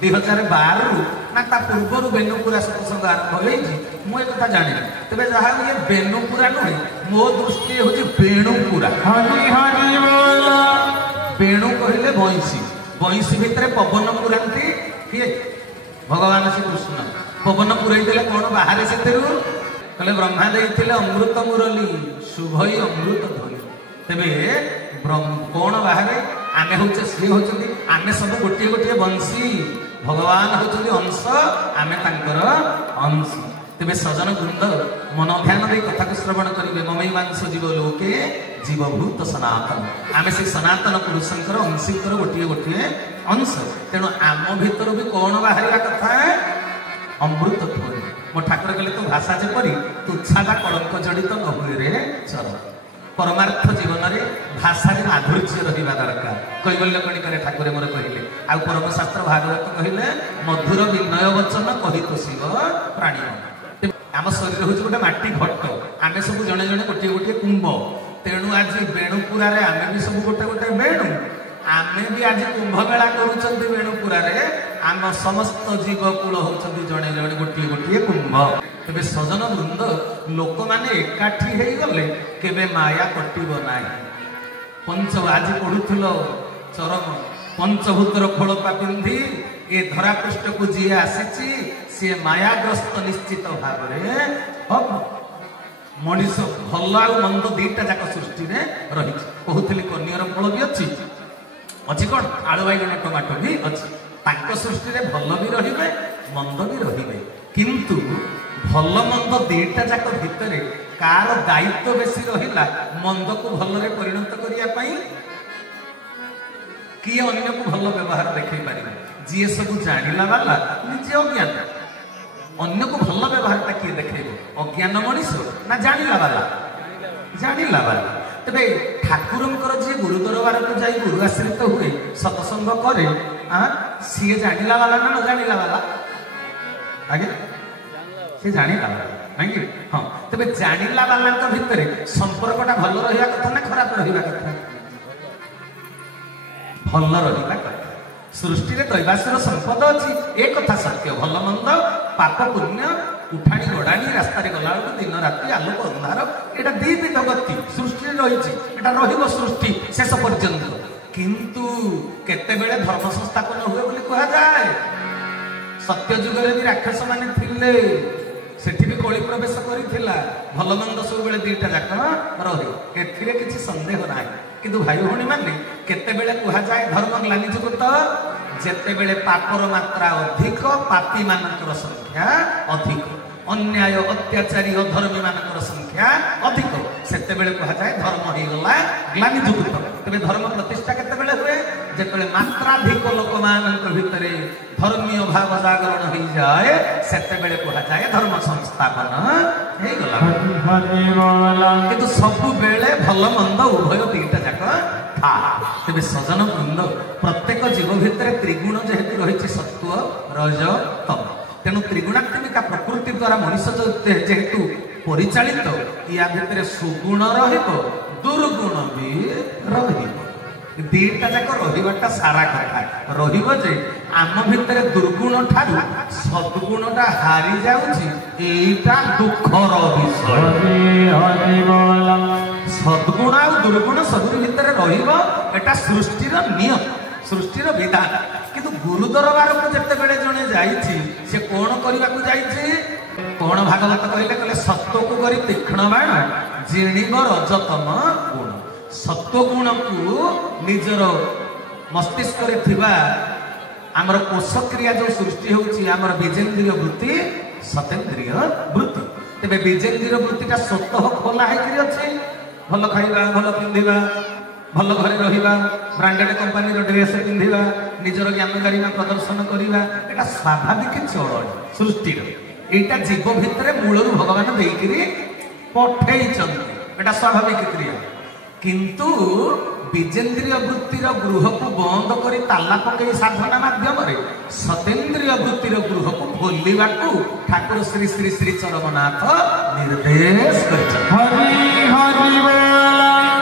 2012 ना ता पूर्वर बेनुपुरा सत्संग आरंभ होइछि मु ए कथा जानि तबे जहा ये बेनुपुरा नुहे मो दृष्टि होछि बेणुपुरा हरि हरि बोल बेणु कहले बंशी बंशी भितर पवन पुरांती किए भगवान श्री कृष्ण पवन पुराई देले कोन बाहर सेतरु कहले ब्रह्मा देइथिले अमृत मुरली शुभई अमृत ध्वनि तबे कोन बाहर आमे होचे से होचंदी आमे सब गोटे गोटे बंशी भगवान होचंदी अंश आमे तांकर अंश तेबे सजन वृंद मन ध्यान दे कथा को श्रवण करिवे ममई मांस जीव लोके जीवभूत सनातन आमे से सनातन पुरुषंकर अंशिकर गोटे गोटे अंश तेणु आम भीतर भी कौन बाहरिया कथा अमृत ध्वनि मो ठाकुर कहले तो भाषा जेपरी तुच्छादा कलंक जड़ित न हुए रे चर परमार्थ जीवन में भाषा माधुर्य रहा दरकार कैवल्य कणिकार ठाकुर मोर कहले आ परमशास्त्र भागवत कहले मधुर विनय वचन कही तो शिव प्राणी आम शरीर हूँ गोटे माटी घट आम सब जड़े जड़े गोटे गोटे कुंभ तेणु आज बेणुपुरा आम भी सब गोटे गोटे बेणु आमे भी आज कुंभ मेला करुचंती बेणुपुरा आम समस्त जीवकूल होचंती जड़े जड़े गोटे गोटे कुंभ तेबे सजन वृंद लोक माने एकाठी हेई गले केबे माया कटिब नाही पंच आज पढ़ुथिलो चरम पंचभूतर खोलपा पिंधि ए धरा पृष्ठ को जी आसीची से मायाग्रस्त निश्चित भाव हम मनीष भल आ मंद दीटा जाक सृष्टि रे रही कहूली कन्यर फल भी अच्छी अच्छी कौन आलु बैगन टमाटो भी अच्छी तांको सृष्टि रे भल भी रहिबे मंद भी रहिबे किंतु भल मंद दीटा जाक भितर कार दायित्व बेसी रहिला मंद को भल रे परिणत करिया पई किए अन्य को भल व्यवहार देखै पारिबे जी सब जानिला वाला निजे अज्ञान अन्य को भल व्यवहार ता किए देखैबो अज्ञान मनीष ना जानिला वाला तबे ठाकुरंकर जी गुरु दरबार को जाई गुरु आश्रित हुए सत्संग करे सी जानिला वाला ना न जानिला वाला आगे सी जानिला वाला नहीं हाँ तबे जानिला वाला का भितर संपर्कटा भल रहिया कथा ना खराब रहिया कथा भल रहिया कथा सृष्टि रे दैवासुर संपद अछि एक कथा सत्य भल मंद पाप पुण्य उठाणी गड़ाणी रास्ता गला दिन राति आलोक अंधार एटा दी दिन गति सृष्टि रही सृष्टि शेष पर्यंत किंतु केते बेले धर्म संस्थापन हुए बोली कहा जाए सत्य जुग रे राक्षस माने थिले सेठी भी कली प्रवेश करिथिला भल मंद सब बेले दीटा जाक रही एथिरे किछि संदेह नाही किंतु भाई भौणी माने केते बेले कहा जाए धर्म ग्लानि जुगत जेते बेले पापर मात्रा अधिक पापी मानकर संख्या अधिक अन्याय अत्याचारी अधर्मी मानकर संख्या अधिक सेते बेले कहा जाए धर्म हो गला ग्लानि जुगत तबे धर्म प्रतिष्ठा केते बेले हुए जेते मात्राधिक लोक मानक भितरे धर्मीय भाव जागरण हो जाए सेते बेले कहा जाए धर्म संस्थापन हे गला किंतु सब बेले भल मंद उभय दीटा जाक था तेबे सजन वृंद प्रत्येक जीव भितर त्रिगुण जेहेतु रही सत्व रज तम तेणु त्रिगुणात्मिका प्रकृति द्वारा मनुष्य जेहेतु परिचालित या भितर सुगुण दुर्गुण भी दीटा जाक रहा सारा कथा रे आम भितर दुर्गुण ठारू सद्गुणटा हारी जाऊँगा दुखर विषय सद्गुण आ दुर्गुण सब भितर रहा सृष्टिर नियम सृष्टिर विधान किंतु गुरु दरबार को जिते बड़े जड़े जा कौन करने कौन भागवत कहले सत्व को करी तीक्ष्ण बाण जीणीब रजतम गुण सत्व गुण को निजर मस्तिष्क आमर कोशक्रिया जो सृष्टि होमर बीजेन्द्रिय वृत्ति सतेन्द्रिय वृत्ति तेरे बीजेन्द्रिय वृत्तिटा स्वतः खोला है भल खाइबा भल पिंधिबा भल घरे रहिबा ब्रांडेड कंपनी ड्रेस पिंधिबा निजर ज्ञान गारिमा प्रदर्शन करिबा एटा स्वाभाविक चलन सृष्टि एटा जीव भितर मूलरू भगवान देइकरी पठेइचंती एटा स्वाभाविक क्रिया किंतु बीजेन्द्रिय वृत्तिर गृह को बंद करी ताला पकई साधना माध्यम सतेन्द्रिय वृत्तिर गृह को खोलवा ठाकुर श्री श्री श्री चरमनाथ निर्देश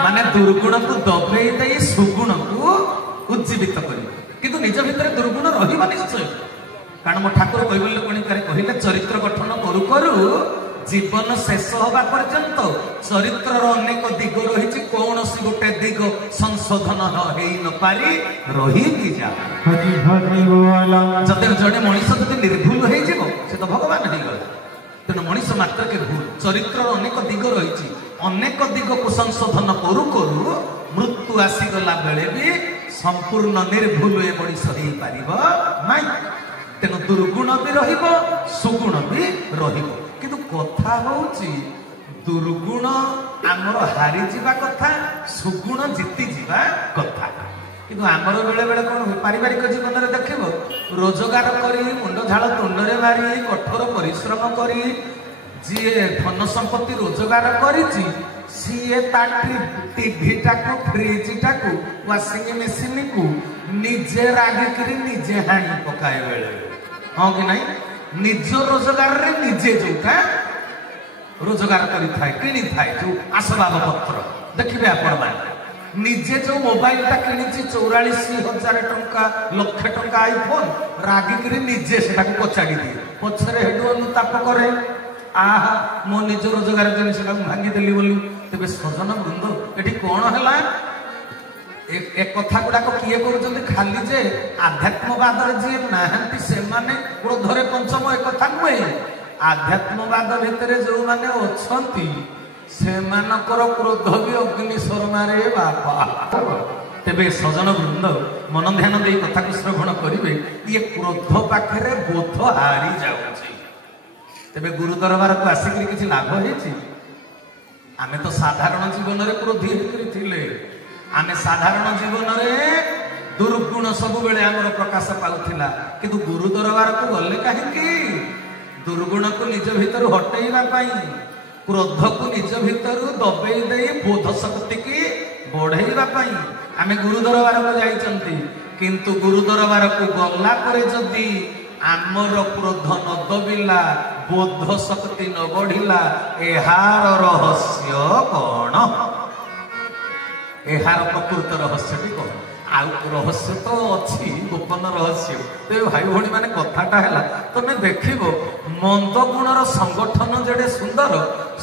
माने दुर्गुण को दबे दे सुगुण को उज्जीवित कर किंतु निज भितर दुर्गुण ରହିବ ନିଶ୍ଚୟ। କାରଣ ମୋ ଠାକୁର କୈବଲ୍ୟ କଣିକାରେ କହିଲେ ଚରିତ୍ର ଗଠନ କରୁ କରୁ ଜୀବନ ଶେଷ ହେବା ପର୍ଯ୍ୟନ୍ତ ଚରିତ୍ରର ଅନେକ ଦିଗ ରହିଛି, କୌଣସି ଗୋଟେ ଦିଗ ସଂଶୋଧନ ହେଇ ନପାରି ରହିବି ଯା। ଯଦି ଜଣେ ମଣିଷ ଯଦି ନିର୍ଭୁଲ ହେଇଯିବ ସେ ତ ଭଗବାନ ହେଇଗଲା। ତେଣୁ ମଣିଷ ମାତ୍ରକେ ଭୁଲ। ଚରିତ୍ରର ଅନେକ ଦିଗ ରହିଛି, ଅନେକ ଦିଗକୁ ସଂଶୋଧନ କରୁ କରୁ ମୃତ୍ୟୁ ଆସିଗଲା ବେଳେ ବି ସମ୍ପୂର୍ଣ୍ଣ ନିର୍ଭୁଲ ଏ ମଣିଷ ହେଇପାରିବ ନାହିଁ। ତେଣୁ ଦୁର୍ଗୁଣ ବି ରହିବ, ସୁଗୁଣ ବି ରହିବ। କିନ୍ତୁ କଥା ହଉଛି ଦୁର୍ଗୁଣ ଆମର ହାରିଯିବା କଥା, ସୁଗୁଣ ଜିତିଯିବା କଥା। କିନ୍ତୁ ଆମର ବେଳେ ବେଳେ କଣ ହୁଏ, ପାରିବାରିକ ଜୀବନରେ ଦେଖିବ, ରୋଜଗାର କରି ମୁଣ୍ଡ ଝାଳ ତୁଣ୍ଡରେ ମାରି କଠୋର ପରିଶ୍ରମ କରି ଯିଏ ଧନ ସମ୍ପତ୍ତି ରୋଜଗାର କରିଛି ସିଏ ତା ଟିଭିଟାକୁ, ଫ୍ରିଜଟାକୁ, ୱାସିଂ ମେସିନକୁ ନିଜେ ରାଗିକିରି ନିଜେ ହାଣି ପକାଏ ବେଳେ, ହଁ କି ନାଇଁ? ନିଜ ରୋଜଗାରରେ ନିଜେ ଯୋଉଟା ରୋଜଗାର କରିଥାଏ, କିଣିଥାଏ ଯୋଉ ଆସବାବ ପତ୍ର, ଦେଖିବେ ଆପଣ ମାନେ ନିଜେ ଯୋଉ ମୋବାଇଲଟା କିଣିଛି 44,000 ଟଙ୍କା, ଲକ୍ଷେ ଟଙ୍କା ଆଇଫୋନ, ରାଗିକିରି ନିଜେ ସେଟାକୁ କଚାଡ଼ି ଦିଏ, ପଛରେ ହେଠୁ ଅନୁତାପ କରେ, ଆହା ମୋ ନିଜ ରୋଜଗାର ଜିନିଷଟାକୁ ଭାଙ୍ଗିଦେଲି ବୋଲି। ତେବେ ସଜନ ବୃନ୍ଦ ଏଠି କଣ ହେଲା? ଏ କଥା ଗୁଡାକ କିଏ କରୁଛନ୍ତି? ଖାଲି ଯେ ଆଧ୍ୟାତ୍ମବାଦରେ ଯିଏ ନାହାନ୍ତି ସେମାନେ କ୍ରୋଧରେ ପଞ୍ଚମ, ଏ କଥା ନୁହେଁ। ଆଧ୍ୟାତ୍ମବାଦ ଭିତରେ ଯୋଉମାନେ ଅଛନ୍ତି ସେମାନଙ୍କର କ୍ରୋଧ ବି ଅଗ୍ନି ଶର୍ମାରେ ବାପା। ତେବେ ସଜନ ବୃନ୍ଦ ମନ ଧ୍ୟାନ ଦେଇ କଥାକୁ ଶ୍ରବଣ କରିବେ, ଇଏ କ୍ରୋଧ ପାଖରେ ବୋଧ ହାରି ଯାଉଛି। ତେବେ ଗୁରୁ ଦରବାରକୁ ଆସିକରି କିଛି ଲାଭ ହେଇଛି? ଆମେ ତ ସାଧାରଣ ଜୀବନରେ କ୍ରୋଧୀ ହେଇକରି ଥିଲେ, ଆମେ ସାଧାରଣ ଜୀବନରେ ଦୁର୍ଗୁଣ ସବୁବେଳେ ଆମର ପ୍ରକାଶ ପାଉଥିଲା। କିନ୍ତୁ ଗୁରୁ ଦରବାରକୁ ଗଲେ କାହିଁକି? ଦୁର୍ଗୁଣକୁ ନିଜ ଭିତରୁ ହଟେଇବା ପାଇଁ, କ୍ରୋଧକୁ ନିଜ ଭିତରୁ ଦବେଇ ଦେଇ ବୋଧ ଶକ୍ତିକି ବଢେଇବା ପାଇଁ ଆମେ ଗୁରୁ ଦରବାରକୁ ଯାଇଛନ୍ତି। କିନ୍ତୁ ଗୁରୁ ଦରବାରକୁ ଗଲା ପରେ ଯଦି ଆମର କ୍ରୋଧ ନ ଦବିଲା, ବୋଧ ଶକ୍ତି ନ ବଢିଲା, ଏହାର ରହସ୍ୟ କଣ? ଏହାର ପ୍ରକୃତ ରହସ୍ୟଟି କଣ? ଆଉ ରହସ୍ୟ ତ ଅଛି, ଗୋପନ ରହସ୍ୟ। ତେବେ ଭାଇ ଭଉଣୀ ମାନେ କଥାଟା ହେଲା, ତମେ ଦେଖିବ ମନ୍ଦ ଗୁଣର ସଂଗଠନ ଯେଡ଼େ ସୁନ୍ଦର,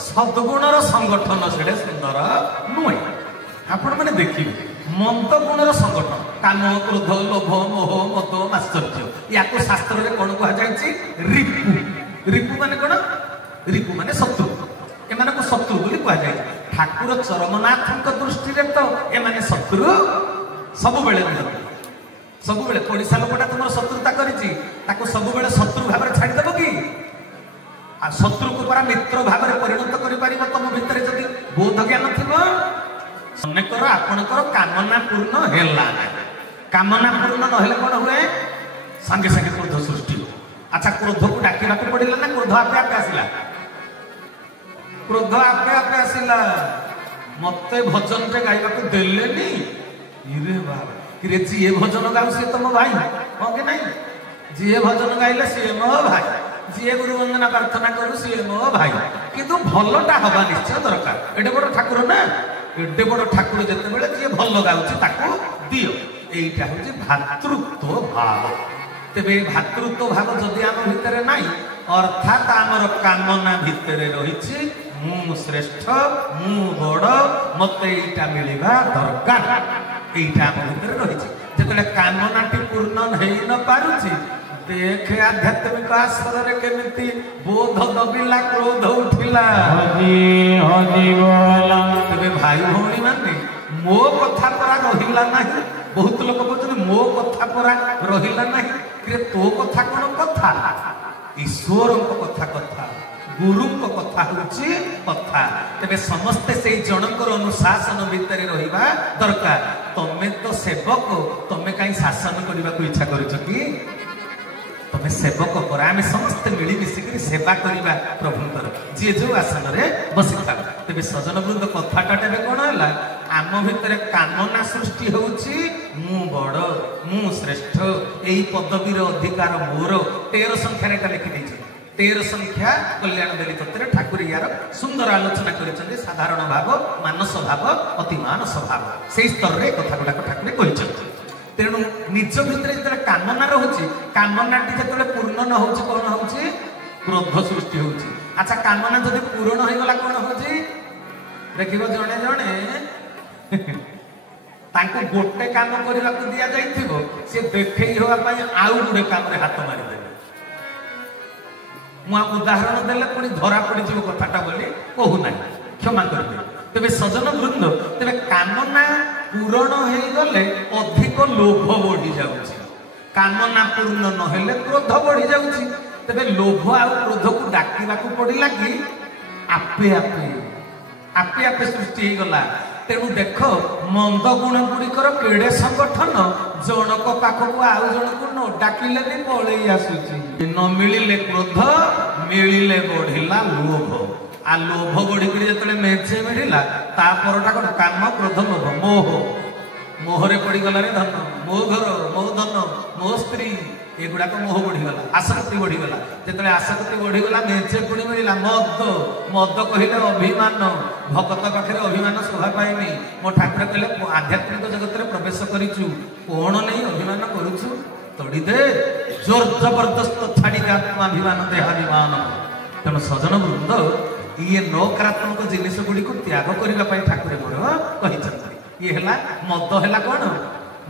ସଦ୍ଗୁଣର ସଂଗଠନ ସେଡ଼େ ସୁନ୍ଦର ନୁହେଁ। ଆପଣ ମାନେ ଦେଖିବେ ମନ୍ଦ ଗୁଣର ସଂଗଠନ, କାମ, କ୍ରୋଧ, ଲୋଭ, ମୋହ, ମଦ, ମାଶ୍ଚର୍ଯ୍ୟ, ୟାକୁ ଶାସ୍ତ୍ରରେ କଣ କୁହାଯାଇଛି? ରିପୁ। ରିପୁ ମାନେ କଣ? ରିପୁ ମାନେ ଶତ୍ରୁ। ଏମାନଙ୍କୁ ଶତ୍ରୁ ବୋଲି କୁହାଯାଇଛି। ଠାକୁର ଚରମନାଥଙ୍କ ଦୃଷ୍ଟିରେ ତ ଏମାନେ ଶତ୍ରୁ ସବୁବେଳେ ନୁହନ୍ତି। ସବୁବେଳେ ପଡ଼ିଶା ଲୋକଟା ତୁମର ଶତ୍ରୁତା କରିଛି, ତାକୁ ସବୁବେଳେ ଶତ୍ରୁ ଭାବରେ ଛାଡ଼ିଦେବ କି? ଆଉ ଶତ୍ରୁକୁ ପରା ମିତ୍ର ଭାବରେ ପରିଣତ କରିପାରିବ ତମ ଭିତରେ ଯଦି ବୋଧ ଜ୍ଞାନ ଥିବ। ଅନେକର ଆପଣଙ୍କର କାମନା ପୂର୍ଣ୍ଣ ହେଲା ନାହିଁ। କାମନା ପୂର୍ଣ୍ଣ ନହେଲେ କଣ ହୁଏ? ସାଙ୍ଗେ ସାଙ୍ଗେ କ୍ରୋଧ ସୃଷ୍ଟି ହୁଏ। ଆଚ୍ଛା, କ୍ରୋଧକୁ ଡାକିବାକୁ ପଡ଼ିଲା ନା କ୍ରୋଧ ଆପେ ଆପେ ଆସିଲା? କ୍ରୋଧ ଆପେ ଆପେ ଆସିଲା। ମତେ ଭଜନଟେ ଗାଇବାକୁ ଦେଲେନି, ଇରେ ବାବା, କିରେ ଯିଏ ଭଜନ ଗାଉ ସିଏ ତମ ଭାଇ, ହଁ କି ନାଇଁ? ଯିଏ ଭଜନ ଗାଇଲେ ସିଏ ମୋ ଭାଇ, ଯିଏ ଗୁରୁ ବନ୍ଦନା ପ୍ରାର୍ଥନା କରୁ ସିଏ ମୋ ଭାଇ। କିନ୍ତୁ ଭଲଟା ହବା ନିଶ୍ଚୟ ଦରକାର। ଏଡେ ବଡ ଠାକୁର ନା, ଏଡେ ବଡ ଠାକୁର ଯେତେବେଳେ ଯିଏ ଭଲ ଗାଉଛି ତାକୁ ଦିଅ, এইটা হচ্ছে ভাতৃত্ব ভাব। তেবে ভাতৃত্ব ভাব যদি আম ভিতরে নাই, অর্থাৎ আমার কামনা ভিতরে রয়েছে মু শ্রেষ্ঠ, মু বড়, মতে এইটা মিলিবা দরকার, এইটা আম ভিতরে রয়েছে। যেতবে কামনাটি পূর্ণ হয়ে ন পারুছি, দেখে আধ্যাত্মিক আশ্রয়ে কেমিতি বোধ দবিলা, ক্রোধ উঠিলা। তবে ভাই ভৌণী মানে মো কথা পরা রহিলা না। বহুত লোক বলছেন মো কথা পরা রহিলা না। তো কথা কোন কথা? ଈଶ୍ୱରଙ୍କ କଥା କଥା, ଗୁରୁଙ୍କ କଥା ହଉଛି କଥା। ତେବେ ସମସ୍ତେ ସେଇ ଜଣଙ୍କର ଅନୁଶାସନ ଭିତରେ ରହିବା ଦରକାର। ତମେ ତ ସେବକ, ତମେ କାହିଁ ଶାସନ କରିବାକୁ ଇଚ୍ଛା କରୁଛ କି? ତମେ ସେବକ କର। ଆମେ ସମସ୍ତେ ମିଳିମିଶିକି ସେବା କରିବା ପ୍ରଭୁଙ୍କର, ଯିଏ ଯୋଉ ଆସନରେ ବସିଥାଉ। ତେବେ ସଜନ ବୃନ୍ଦ କଥାଟା ତେବେ କଣ ହେଲା? ଆମ ଭିତରେ କାମନା ସୃଷ୍ଟି ହଉଛି ମୁଁ ବଡ, ମୁଁ ଶ୍ରେଷ୍ଠ, ଏଇ ପଦବୀର ଅଧିକାର ମୋର। 13 ସଂଖ୍ୟାରେ ଏଟା ଲେଖିଦେଇଛି। 13 ସଂଖ୍ୟା କଲ୍ୟାଣ ଦଳିତରେ ଠାକୁର ୟାର ସୁନ୍ଦର ଆଲୋଚନା କରିଛନ୍ତି। ସାଧାରଣ ଭାବ, ମାନସ ଭାବ, ଅତି ମାନସ ଭାବ, ସେଇ ସ୍ତରରେ କଥା ଗୁଡାକ ଠାକୁର କହିଛନ୍ତି। तेणु निज भितर जो कामना रोचे कामनाटी जो पूर्ण न हो कौन हो क्रोध सृष्टि हो। अच्छा कामना जब पूर्ण हो गला कौन हो देख जड़े जड़े तांको गोटे काम करने को दि जाइथिबो से देखई होगा आउ गुड़े काम हाथ मारिदे। मुझे उदाहरण देले पुणी धरा पड़ी कथाटा बोली कहूना क्षमा करेंगे। तेरे सजन वृंद तेरे कामना पूरण हो गले अधिक लोभ बढ़ी जाउछि। कामना पूर्ण नहेले क्रोध बढ़ी जाउछि। तेरे लोभ आ क्रोध को डाकिबा को पड़िला कि आपे आपे आपे आपे सृष्टि हो गला। तेणु देख मंद गुण गुड़िकर केड़े संगठन जनक पाखक आउ जनक न डाकिले भी पलि आसुची। न मिलिले क्रोध मिलिले बढ़िला लोभ। आ लोभ बढ़िक जो मेचे मिला तापरटा कौन काम क्रोध लोभ मोह मोहरे पड़गला रे धन मो घर मो धन मो स्त्री एगुड़ाक मोह बढ़ीगला आसक्ति बढ़ीगला। जो आसक्ति बढ़ीगला मेचे पुणी मिला मद मद कहले अभिमान भगत पाखे अभिमान शोभा पाइनी। मो ठाकुर कहले आध्यात्मिक जगत में प्रवेश करूँ कौन नहीं अभिमान करुचु तोड़ी दे जोर जबरदस्त छाड़ी आत्माभिमान देहाभिमान। तेणु सजन वृंद ये नकारात्मक जिनिस गुड़ी को त्याग करने ठाकुर मोर कही। ये मद है कौन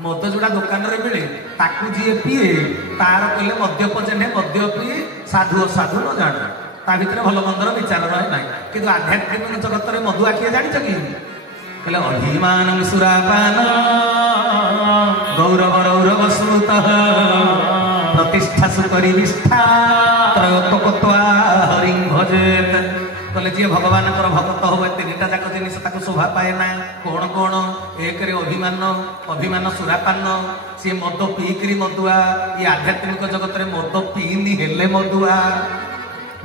मद जोड़ा दुकान रे मिले ताकू जी पीए तार कहले मद्यप जेने मद्य पी साधु असाधु न जान ता भीतर भल मंदर विचार रहे ना। कि आध्यात्मिक जगत में मधुआ किए जान कि कहले अभिमान सुरापान गौरव रौरव स्मृत प्रतिष्ठा सुकरी निष्ठा त्रयोतकत्वा हरिं भजेत। कहले जी भगवान भक्त हो तीनटा जाक जिनिस शोभा पाए ना कौन कौन एक अभिमान अभिमान सुरापान सी मद पीकरी मदुआ। ये आध्यात्मिक जगत में मद पीनी हेले मदुआ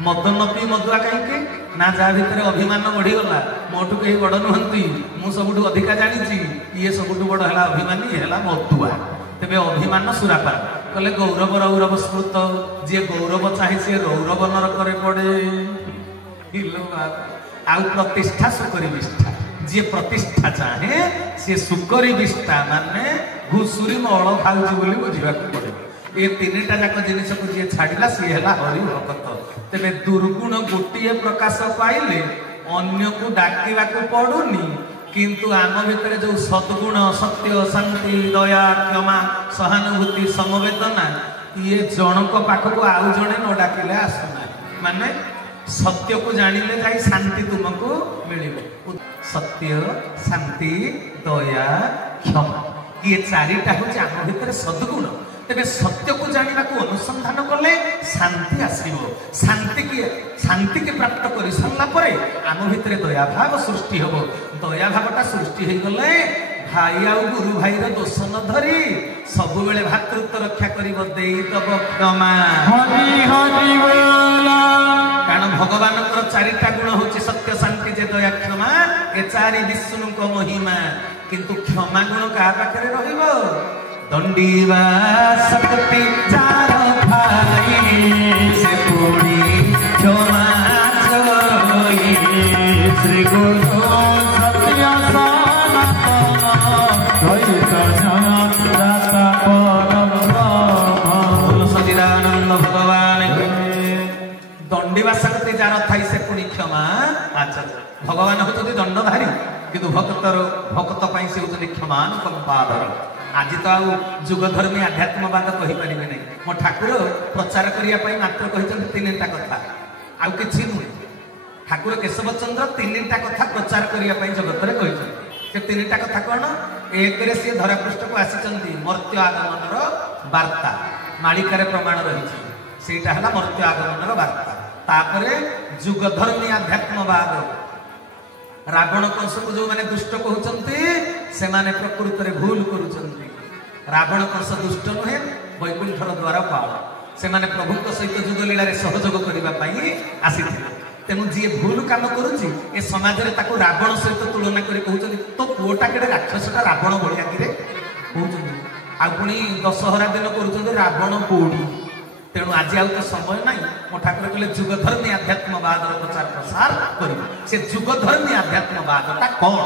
मद न पी मदुआ कहीं ना जहाँ भितर अभिमान बढ़ीगला मोटू कहीं बड़ नुहंती मु सबुठू अधिका जानी ये सबुठू बड़ है अभिमानी ये है मदुआ। तेरे अभिमान सुरापान कहले गौरव रौरव स्मृत जी गौरव चाहे सी रौरव नरक पड़े। आउ प्रतिष्ठा सुकरी विष्ठा जी प्रतिष्ठा चाहे सी सुकरी विष्ठा माने घुसुरी मल खाऊची बोली बुझा पड़े। ये तीनटा जाक जिनिस को जी छाड़ा सी है हरि भगत। तेरे दुर्गुण गोटे प्रकाश पाइले अन्य को डाकिबा को पड़ुनी किंतु आम भितर जो सद्गुण सत्य शांति दया क्षमा सहानुभूति समवेदना ये जनक पाखक आउ जड़े न डाकिले आसना। माने सत्य को जानिले जाई शांति तुमको मिलिबो। सत्य शांति दया क्षमा ये चारिटा हूँ आम भितर सद्गुण। तेरे सत्य को जाना को अनुसंधान कले शांति आसो। शांति के प्राप्त कर सारा पर आम भितर दया भाव सृष्टि हम। दया भावटा सृष्टि हो गले भाई आउ गुरु भाई दोष न धरी सब बेले भातृत्व रक्षा कर देदब क्षमा। कारण भगवान चारिटा गुण हूँ सत्य शांति जे दया क्षमा ए चारि विष्णु को महिमा। किंतु क्षमा गुण क्या पाखे रहिबो दंडीवा शक्ति चार भाई से पूरी क्षमा चोई श्री गुरु सत्य सचिदानंद भगवान दंडीवा शक्ति जार थाई से पुणी क्षमा। अच्छा भगवान होती दंडधारी किंतु भक्त से होती क्षमा कंपाधर। आज तो आउ जुगधर्मी आध्यात्मवाद कहीपर नहीं। मो ठाकुर प्रचार करने मात्र कहते तीनटा कथा आउ कि नुहे। ठाकुर केशव चंद्र तीनटा कथा प्रचार करने जगत में कहते से तीनटा कथा कौन। एक सी धरापृष्ठ को आसी मर्त्य आगमन वार्ता मालिकार प्रमाण रही सेटा है मर्त्य आगमन वार्ता। तापरे जुगधर्मी आध्यात्मवाद रावण कंस को जो मैंने दुष्ट कहते से माने प्रकृत में भूल करुचंती। रावण कंस दुष्ट नुहे वैकुंठर द्वार पाल से माने प्रभु सहित जुगलीला सहयोग करने आसी। तेणु जी भूल काम करुच्ची ए समाज में ताको रावण सहित तुलना कर कहते तो पुओटा के राक्षसटा रावण भाया कि कहते आपुणी दशहरा दिन कर रावण पौड़ी। तेणु आज आउ तो समय ना मो ठाकुर कहले जुगधर्मी आध्यात्मवाद प्रचार प्रसार कर। जुगधर्मी आध्यात्मवादटा कौन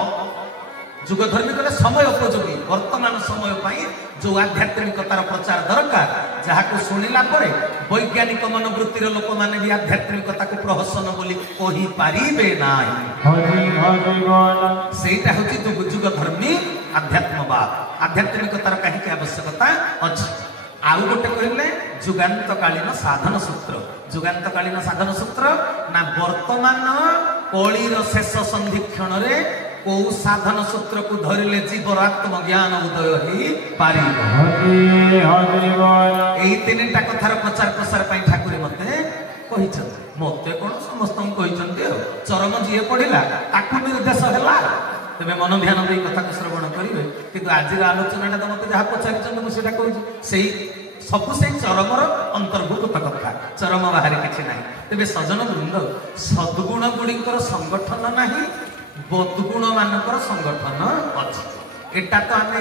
ଯୁଗଧର୍ମୀ କହିଲେ ସମୟ ଉପଯୋଗୀ, ବର୍ତ୍ତମାନ ସମୟ ପାଇଁ ଯୋଉ ଆଧ୍ୟାତ୍ମିକତାର ପ୍ରଚାର ଦରକାର, ଯାହାକୁ ଶୁଣିଲା ପରେ ବୈଜ୍ଞାନିକ ମନୋବୃତ୍ତିର ଲୋକମାନେ ବି ଆଧ୍ୟାତ୍ମିକତାକୁ ପ୍ରହସନ ବୋଲି କହିପାରିବେ ନାହିଁ। ସେଇଟା ହଉଛି ଯୁଗଧର୍ମୀ ଆଧ୍ୟାତ୍ମବାଦ। ଆଧ୍ୟାତ୍ମିକତାର କାହିଁକି ଆବଶ୍ୟକତା ଅଛି? ଆଉ ଗୋଟେ କହିଲେ ଯୁଗାନ୍ତକାଳୀନ ସାଧନ ସୂତ୍ର। ଯୁଗାନ୍ତକାଳୀନ ସାଧନ ସୂତ୍ର ନା ବର୍ତ୍ତମାନ କଳିର ଶେଷ ସନ୍ଧିକ୍ଷଣରେ କୋଉ ସାଧନ ସୂତ୍ରକୁ ଧରିଲେ ଜୀବର ଆତ୍ମଜ୍ଞାନ ଉଦୟ ହେଇପାରିବ। ଏଇ ତିନିଟା କଥାର ପ୍ରଚାର ପ୍ରସାର ପାଇଁ ଠାକୁର ମତେ କହିଛନ୍ତି। ମତେ କଣ ସମସ୍ତଙ୍କୁ କହିଛନ୍ତି। ଆଉ ଚରମ ଯିଏ ପଢିଲା ତାକୁ ନିର୍ଦ୍ଦେଶ ହେଲା। ତେବେ ମନ ଧ୍ୟାନ ଦେଇ କଥାକୁ ଶ୍ରବଣ କରିବେ। କିନ୍ତୁ ଆଜିର ଆଲୋଚନାଟା ତ ମତେ ଯାହା ପଚାରିଛନ୍ତି ମୁଁ ସେଇଟା କହୁଛି। ସେଇ ସବୁ ସେଇ ଚରମର ଅନ୍ତର୍ଭୁକ୍ତ କଥା, ଚରମ ବାହାରେ କିଛି ନାହିଁ। ତେବେ ସଜନ ବୃନ୍ଦ, ସଦ୍ଗୁଣ ଗୁଡିକର ସଂଗଠନ ନାହିଁ, ବଦଗୁଣ ମାନଙ୍କର ସଂଗଠନ ଅଛି। ଏଟା ତ ଆମେ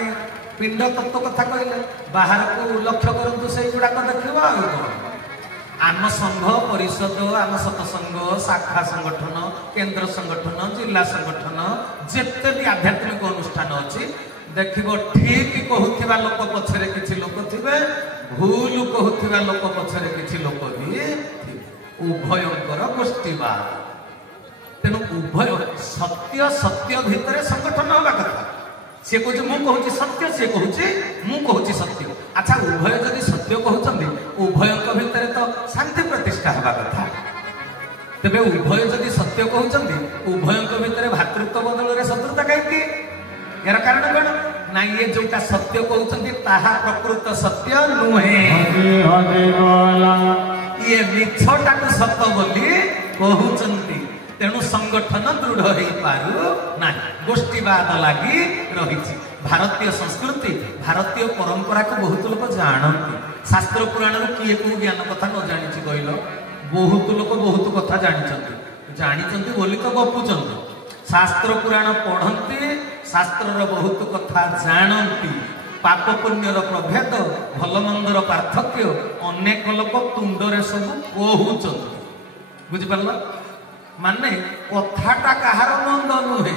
ପିଣ୍ଡ ତତ୍ତ୍ୱ କଥା କହିଲେ, ବାହାରକୁ ଲକ୍ଷ୍ୟ କରନ୍ତୁ ସେଇଗୁଡାକ ଦେଖିବ। ଆଉ କଣ ଆମ ସଂଘ ପରିଷଦ, ଆମ ସତସଂଘ, ଶାଖା ସଂଗଠନ, କେନ୍ଦ୍ର ସଂଗଠନ, ଜିଲ୍ଲା ସଂଗଠନ, ଯେତେ ବି ଆଧ୍ୟାତ୍ମିକ ଅନୁଷ୍ଠାନ ଅଛି, ଦେଖିବ ଠିକ କହୁଥିବା ଲୋକ ପଛରେ କିଛି ଲୋକ ଥିବେ, ଭୁଲ କହୁଥିବା ଲୋକ ପଛରେ କିଛି ଲୋକ ବି ଥିବେ। ଉଭୟଙ୍କର ଗୋଷ୍ଠୀବାଦ। ତେଣୁ ଉଭୟ ସତ୍ୟ ସତ୍ୟ ଭିତରେ ସଂଗଠନ ହେବା କଥା। ସେ କହୁଛି ମୁଁ କହୁଛି ସତ୍ୟ, ସେ କହୁଛି ମୁଁ କହୁଛି ସତ୍ୟ। ଆଚ୍ଛା, ଉଭୟ ଯଦି ସତ୍ୟ କହୁଛନ୍ତି, ଉଭୟଙ୍କ ଭିତରେ ତ ଶାନ୍ତି ପ୍ରତିଷ୍ଠା ହେବା କଥା। ତେବେ ଉଭୟ ଯଦି ସତ୍ୟ କହୁଛନ୍ତି, ଉଭୟଙ୍କ ଭିତରେ ଭାତୃତ୍ୱ ବଦଳରେ ଶତ୍ରୁତା କାହିଁକି? ଏହାର କାରଣ କଣ? ନା ଇଏ ଯୋଉଟା ସତ୍ୟ କହୁଛନ୍ତି ତାହା ପ୍ରକୃତ ସତ୍ୟ ନୁହେଁ। ଇଏ ମିଛଟାକୁ ସତ ବୋଲି କହୁଛନ୍ତି। ତେଣୁ ସଂଗଠନ ଦୃଢ ହେଇପାରୁ ନାହିଁ, ଗୋଷ୍ଠୀବାଦ ଲାଗି ରହିଛି। ଭାରତୀୟ ସଂସ୍କୃତି, ଭାରତୀୟ ପରମ୍ପରାକୁ ବହୁତ ଲୋକ ଜାଣନ୍ତି। ଶାସ୍ତ୍ର ପୁରାଣରୁ କିଏ କୋଉ ଜ୍ଞାନ କଥା ନ ଜାଣିଛି କହିଲ? ବହୁତ ଲୋକ ବହୁତ କଥା ଜାଣିଛନ୍ତି। ଜାଣିଛନ୍ତି ବୋଲି ତ ଗପୁଛନ୍ତି। ଶାସ୍ତ୍ର ପୁରାଣ ପଢନ୍ତି, ଶାସ୍ତ୍ରର ବହୁତ କଥା ଜାଣନ୍ତି। ପାପ ପୁଣ୍ୟର ପ୍ରଭେଦ, ଭଲ ମନ୍ଦର ପାର୍ଥକ୍ୟ ଅନେକ ଲୋକ ତୁଣ୍ଡରେ ସବୁ କହୁଛନ୍ତି। ବୁଝିପାରିଲ? ମାନେ କଥାଟା କାହାର ମନ୍ଦ ନୁହେଁ,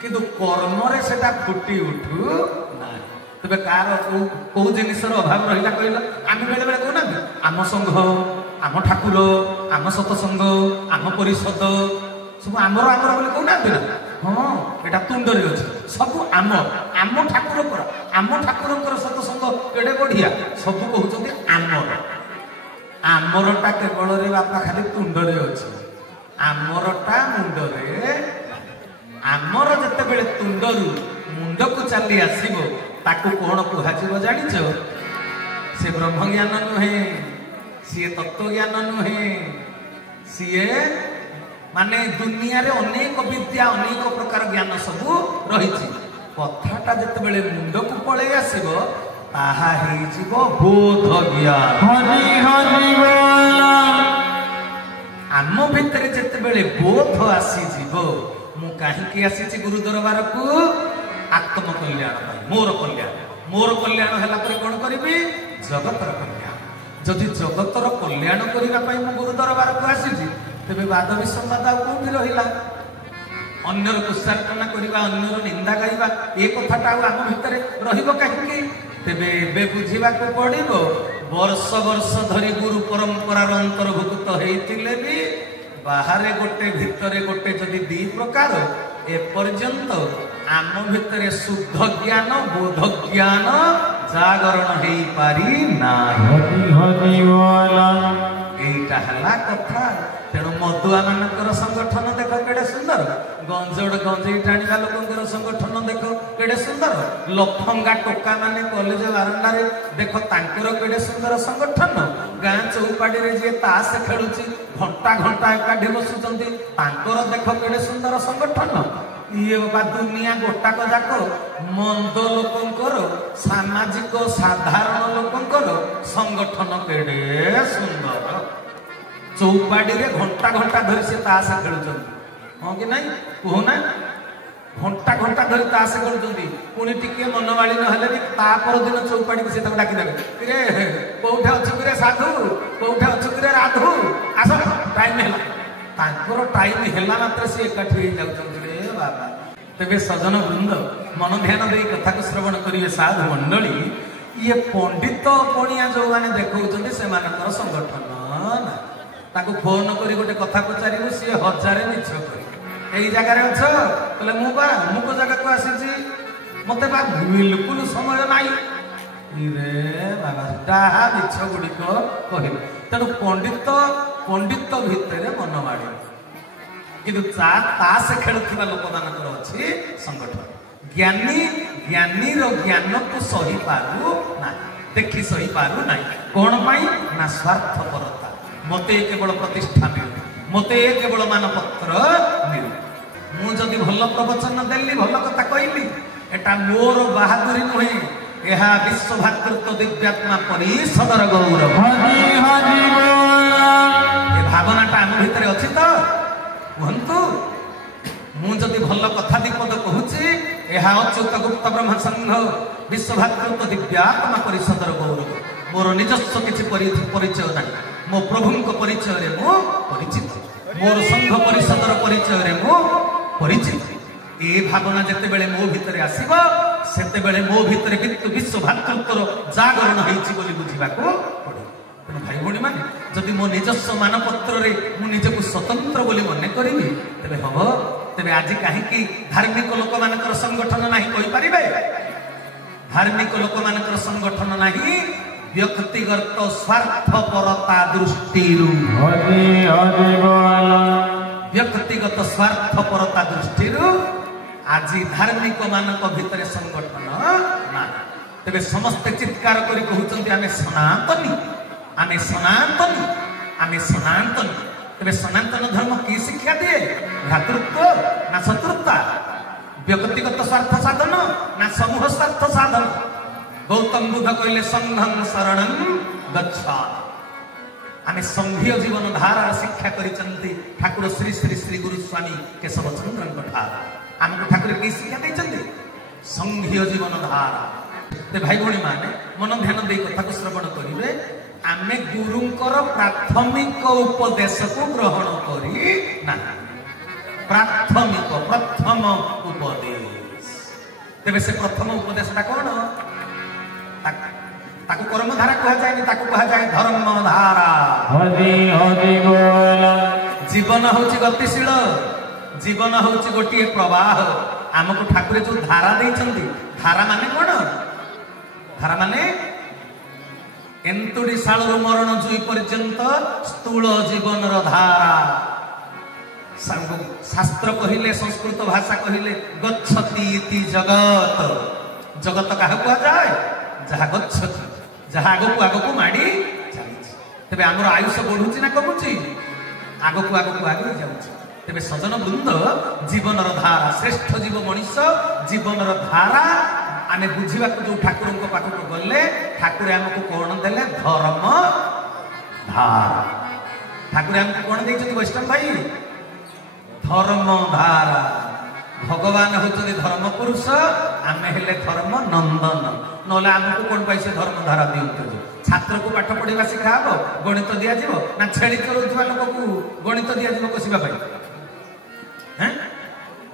କିନ୍ତୁ କର୍ମରେ ସେଟା ଫୁଟି ଉଠୁ ନାହିଁ। ତେବେ କାହାର କୋଉ ଜିନିଷର ଅଭାବ ରହିଲା କହିଲ? ଆମେ ବେଳେ ବେଳେ କହୁନାହାନ୍ତି ଆମ ସଂଘ, ଆମ ଠାକୁର, ଆମ ସତସଂଘ, ଆମ ପରିଷଦ ସବୁ ଆମର ଆମର ବୋଲି କହୁନାହାନ୍ତି ନା? ହଁ, ଏଟା ତୁଣ୍ଡରେ ଅଛି। ସବୁ ଆମ ଠାକୁର ପର, ଆମ ଠାକୁରଙ୍କର ସତସଂଘ କେଡେ ବଢିଆ, ସବୁ କହୁଛନ୍ତି ଆମର। ଆମରଟା କେବଳରେ ବାପା ଖାଲି ତୁଣ୍ଡରେ ଅଛି, ଆମରଟା ମୁଣ୍ଡରେ। ଆମର ଯେତେବେଳେ ତୁଣ୍ଡରୁ ମୁଣ୍ଡକୁ ଚାଲି ଆସିବ, ତାକୁ କଣ କୁହାଯିବ ଜାଣିଛ? ସେ ବ୍ରହ୍ମଜ୍ଞାନ ନୁହେଁ, ସିଏ ତତ୍ତ୍ୱଜ୍ଞାନ ନୁହେଁ, ସିଏ ମାନେ ଦୁନିଆରେ ଅନେକ ବିଦ୍ୟା, ଅନେକ ପ୍ରକାର ଜ୍ଞାନ ସବୁ ରହିଛି। କଥାଟା ଯେତେବେଳେ ମୁଣ୍ଡକୁ ପଳେଇ ଆସିବ, ତାହା ହେଇଯିବ ବୋଧ ଜ୍ଞାନ। ଆମ ଭିତରେ ଯେତେବେଳେ ବୋଧ ଆସିଯିବ, ମୁଁ କାହିଁକି ଆସିଛି ଗୁରୁ ଦରବାରକୁ? ଆତ୍ମ କଲ୍ୟାଣ ପାଇଁ, ମୋର କଲ୍ୟାଣ। ମୋର କଲ୍ୟାଣ ହେଲା ପରେ କଣ କରିବି? ଜଗତର କଲ୍ୟାଣ। ଯଦି ଜଗତର କଲ୍ୟାଣ କରିବା ପାଇଁ ମୁଁ ଗୁରୁ ଦରବାରକୁ ଆସିଛି, ତେବେ ବାଦ ବିସମ୍ବାଦ ଆଉ କୋଉଠି ରହିଲା? ଅନ୍ୟର କୁଶାର୍ଚନା କରିବା, ଅନ୍ୟର ନିନ୍ଦା କରିବା, ଏ କଥାଟା ଆଉ ଆମ ଭିତରେ ରହିବ କାହିଁକି? ତେବେ ଏବେ ବୁଝିବାକୁ ପଡିବ, ବର୍ଷ ବର୍ଷ ଧରି ଗୁରୁ ପରମ୍ପରାର ଅନ୍ତର୍ଭୁକ୍ତ ହେଇଥିଲେ ବି ବାହାରେ ଗୋଟେ, ଭିତରେ ଗୋଟେ, ଯଦି ଦି ପ୍ରକାର, ଏପର୍ଯ୍ୟନ୍ତ ଆମ ଭିତରେ ଶୁଦ୍ଧ ଜ୍ଞାନ, ବୋଧ ଜ୍ଞାନ ଜାଗରଣ ହେଇପାରି ନାହିଁ। ଏଇଟା ହେଲା କଥା। ତେଣୁ ମଦୁଆ ମାନଙ୍କର ସଂଗଠନ ଦେଖ କେଡେ ସୁନ୍ଦର, ଗଞ୍ଜେଇ ଟାଣିବା ଲୋକଙ୍କର ସଂଗଠନ ଦେଖ କେଡେ ସୁନ୍ଦର, ଲଫଙ୍ଗା ଟୋକା ମାନେ କଲେଜ ବାରଣ୍ଡାରେ ଦେଖ ତାଙ୍କର କେଡେ ସୁନ୍ଦର ସଂଗଠନ, ଗାଁ ଚୌପାଡିରେ ଯିଏ ତାସ ଖେଳୁଛି ଘଣ୍ଟା ଘଣ୍ଟା ଏକାଠି ବସୁଛନ୍ତି, ତାଙ୍କର ଦେଖ କେଡେ ସୁନ୍ଦର ସଂଗଠନ। ଇଏ ବା ଦୁନିଆ ଗୋଟାକ ଯାକ ମନ୍ଦ ଲୋକଙ୍କର, ସାମାଜିକ ସାଧାରଣ ଲୋକଙ୍କର ସଂଗଠନ କେଡେ ସୁନ୍ଦର। ଚୌପାଡିରେ ଘଣ୍ଟା ଘଣ୍ଟା ଧରି ସେ ତାସ ଖେଳୁଛନ୍ତି, ହଁ କି ନାଇଁ କୁହନା? ଘଣ୍ଟା ଘଣ୍ଟା ଧରି ତାସ ଖେଳୁଛନ୍ତି। ପୁଣି ଟିକେ ମନମାଳି ନହେଲେ ବି ତା ପରଦିନ ଚୌପାଡିକି ସେ ତାକୁ ଡାକିଦେବେ, କିରେ କୋଉଠି ଅଛୁ କିରେ ସାଧୁ, କୋଉଠି ଅଛୁ କିରେ ରାଧୁ, ଆସ ଟାଇମ ହେଲା। ତାଙ୍କର ଟାଇମ ହେଲା ମାତ୍ର ସେ ଏକାଠି ହେଇଯାଉଛନ୍ତି। ରେ ବାବା, तेबे सजन वृंद मन ध्यान दे कथा को श्रवण करिए साधु मंडली ये पंडित पणिया जो मैंने देखौछन्ते से मानकर संगठन ना ताको फोन करी गोटे कथा पचारिबो सी 1000 मिछ करी एई जगह रे अछ कहले मु को जगह को आसी मते बा बिल्कुल समय नाही रे बाबा डाहा मिछ गुडी को कहिल तेणु पंडित भितर मन माड़ी किंतु तास खेलुवा लोक मानकर अच्छी संगठन ज्ञानी रो ज्ञान को सही पारु ना देखी सही पारु ना कौन पाई ना स्वार्थपरता मते केवल प्रतिष्ठा मिलू मते केवल मानपत्र मिलू मु जदि भल प्रवचन देली भल कथा कहली एटा मोर बहादुरी नुहे यह विश्व भातृत्व दिव्यात्मा परिषदर गौरव ये भावनाटा आम भितर अच्छी तो कहतु मुझे भल कथा दीपद कहूँ यह अच्युत गुप्त ब्रह्म संघ विश्व भातृत्व दिव्यात्मा परिषदर गौरव मोर निजस्व किसी परिचय ना मो प्रभु परिचय मु परिचित मोर संघ परिषदर परिचय मु परिचित ये भावना जिते बेले मो भितर आसीबो सेते बेले मो भितर विश्व भातृत्वर जागरण होइछि बोली बुझिबाको पड़े तेणु भाई भौणी माने जदि मो निजस्व मानपत्र रे मु निजको स्वतंत्र बोली मने करिबी तेबे हबो तेबे आज काहेकि धार्मिक लोक मानकर संगठन नाही कहि परिबे धार्मिक लोक मानकर संगठन नाही व्यक्तिगत स्वार्थपरता दृष्टिरू व्यक्तिगत स्वार्थपरता दृष्टिरू आज धार्मिक मानक भितर संगठन ना तेबे समस्त चित्कार करी कहउचंती आमे सनातनी आमे सनातनी आमे सनातनी तेबे सनातन धर्म की शिक्षा दिए भ्रातृत्व ना शत्रुता व्यक्तिगत स्वार्थ साधन ना समूह स्वार्थ साधन गौतम बुद्ध कहले संघं शरणं गच्छा आमे संघीय जीवन धारा शिक्षा करिचंती ठाकुर श्री श्री श्री गुरु स्वामी केशव चंद्रन कथा आमको ठाकुर की शिक्षा देचंती संघीय जीवन धारा ते भाई भौणी माने मन ध्यान दे कथा को श्रवण करिवे आमे गुरुंकर प्राथमिक उपदेश को ग्रहण करी ना प्राथमिक प्रथम उपदेश तेबे से प्रथम उपदेशटा कोन ताकू कर्मधारा कहा जाए ताकू कहा जाए धर्मधारा जीवन होची गतिशील जीवन होची गोटिए प्रवाह आमको ठाकुर जो धारा देइछंती धारा माने कोन धारा माने एंतुड़ी सालू मरण जुई पर्यंत स्थूल जीवन धारा शास्त्र कहिले संस्कृत भाषा कहिले गच्छति इति जगत जगत काहा कहा जाए जहा गच्छति जहा आगको माड़ी चली तेबे हमर आयुष बढ़ुची ना कमुची आगको आगे जाउची तेबे सजन वृंद जीवनर धारा श्रेष्ठ जीव मनुष्य जीवनर धारा आमे बुझिबा को जो ठाकुर को पाख को गले ठाकुर हमको कोन देले धर्म धारा ठाकुर हमको कोन देइछथि वैष्णव भाई धर्म धारा भगवान होचि धर्म पुरुष आमे हेले धर्म नंदन नोला हमको कोन पैसे धर्म धारा दिउते छात्र को पाठ पढ़िबा सिखाबो गणित दिया जीवो ना छेली चलुवा लोक को गणित दिया जीवो कोसिबा भाई हैं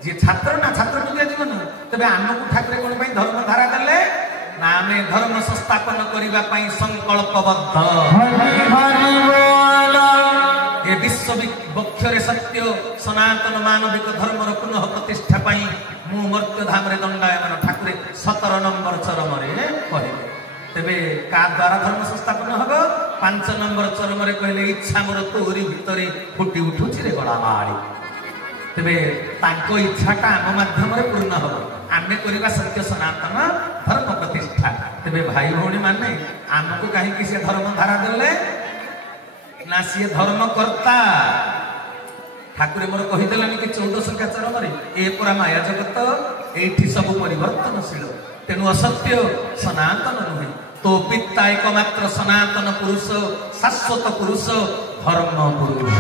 जे छात्र ना छात्र को दिया जीवन तबे हमको ठाकुर कोन पई धर्म धारा देले ना आमे धर्म संस्थापन करिबा पई संकल्पबद्ध ये विश्व वक्षरे सत्य सनातन मानविक धर्म पुनः प्रतिष्ठा पाई मु मर्त्य धाम रे दंडायमान ठाकुर 17 नंबर चरम रे कहे तेबे का द्वारा धर्म संस्थापन हबो 5 नंबर चरम रे कहले इच्छा मोर तोरी भितरे फुटी उठुची रे गला माड़ी तेबे ताको इच्छाटा आम माध्यम रे पूर्ण हबो आमे करिबा सत्य सनातन धर्म प्रतिष्ठा तेबे भाई भौणी माने आमको काहे कि से धर्म धारा देले ना सी धर्म कर्ता ठाकुर मोर कहीदेलानी कि 14 संख्या चरम रे ए पूरा माया जगत एठी सब परिवर्तनशील तेणु असत्य सनातन नुहे तो पिता एकमात्र सनातन पुरुष शाश्वत पुरुष धर्म पुरुष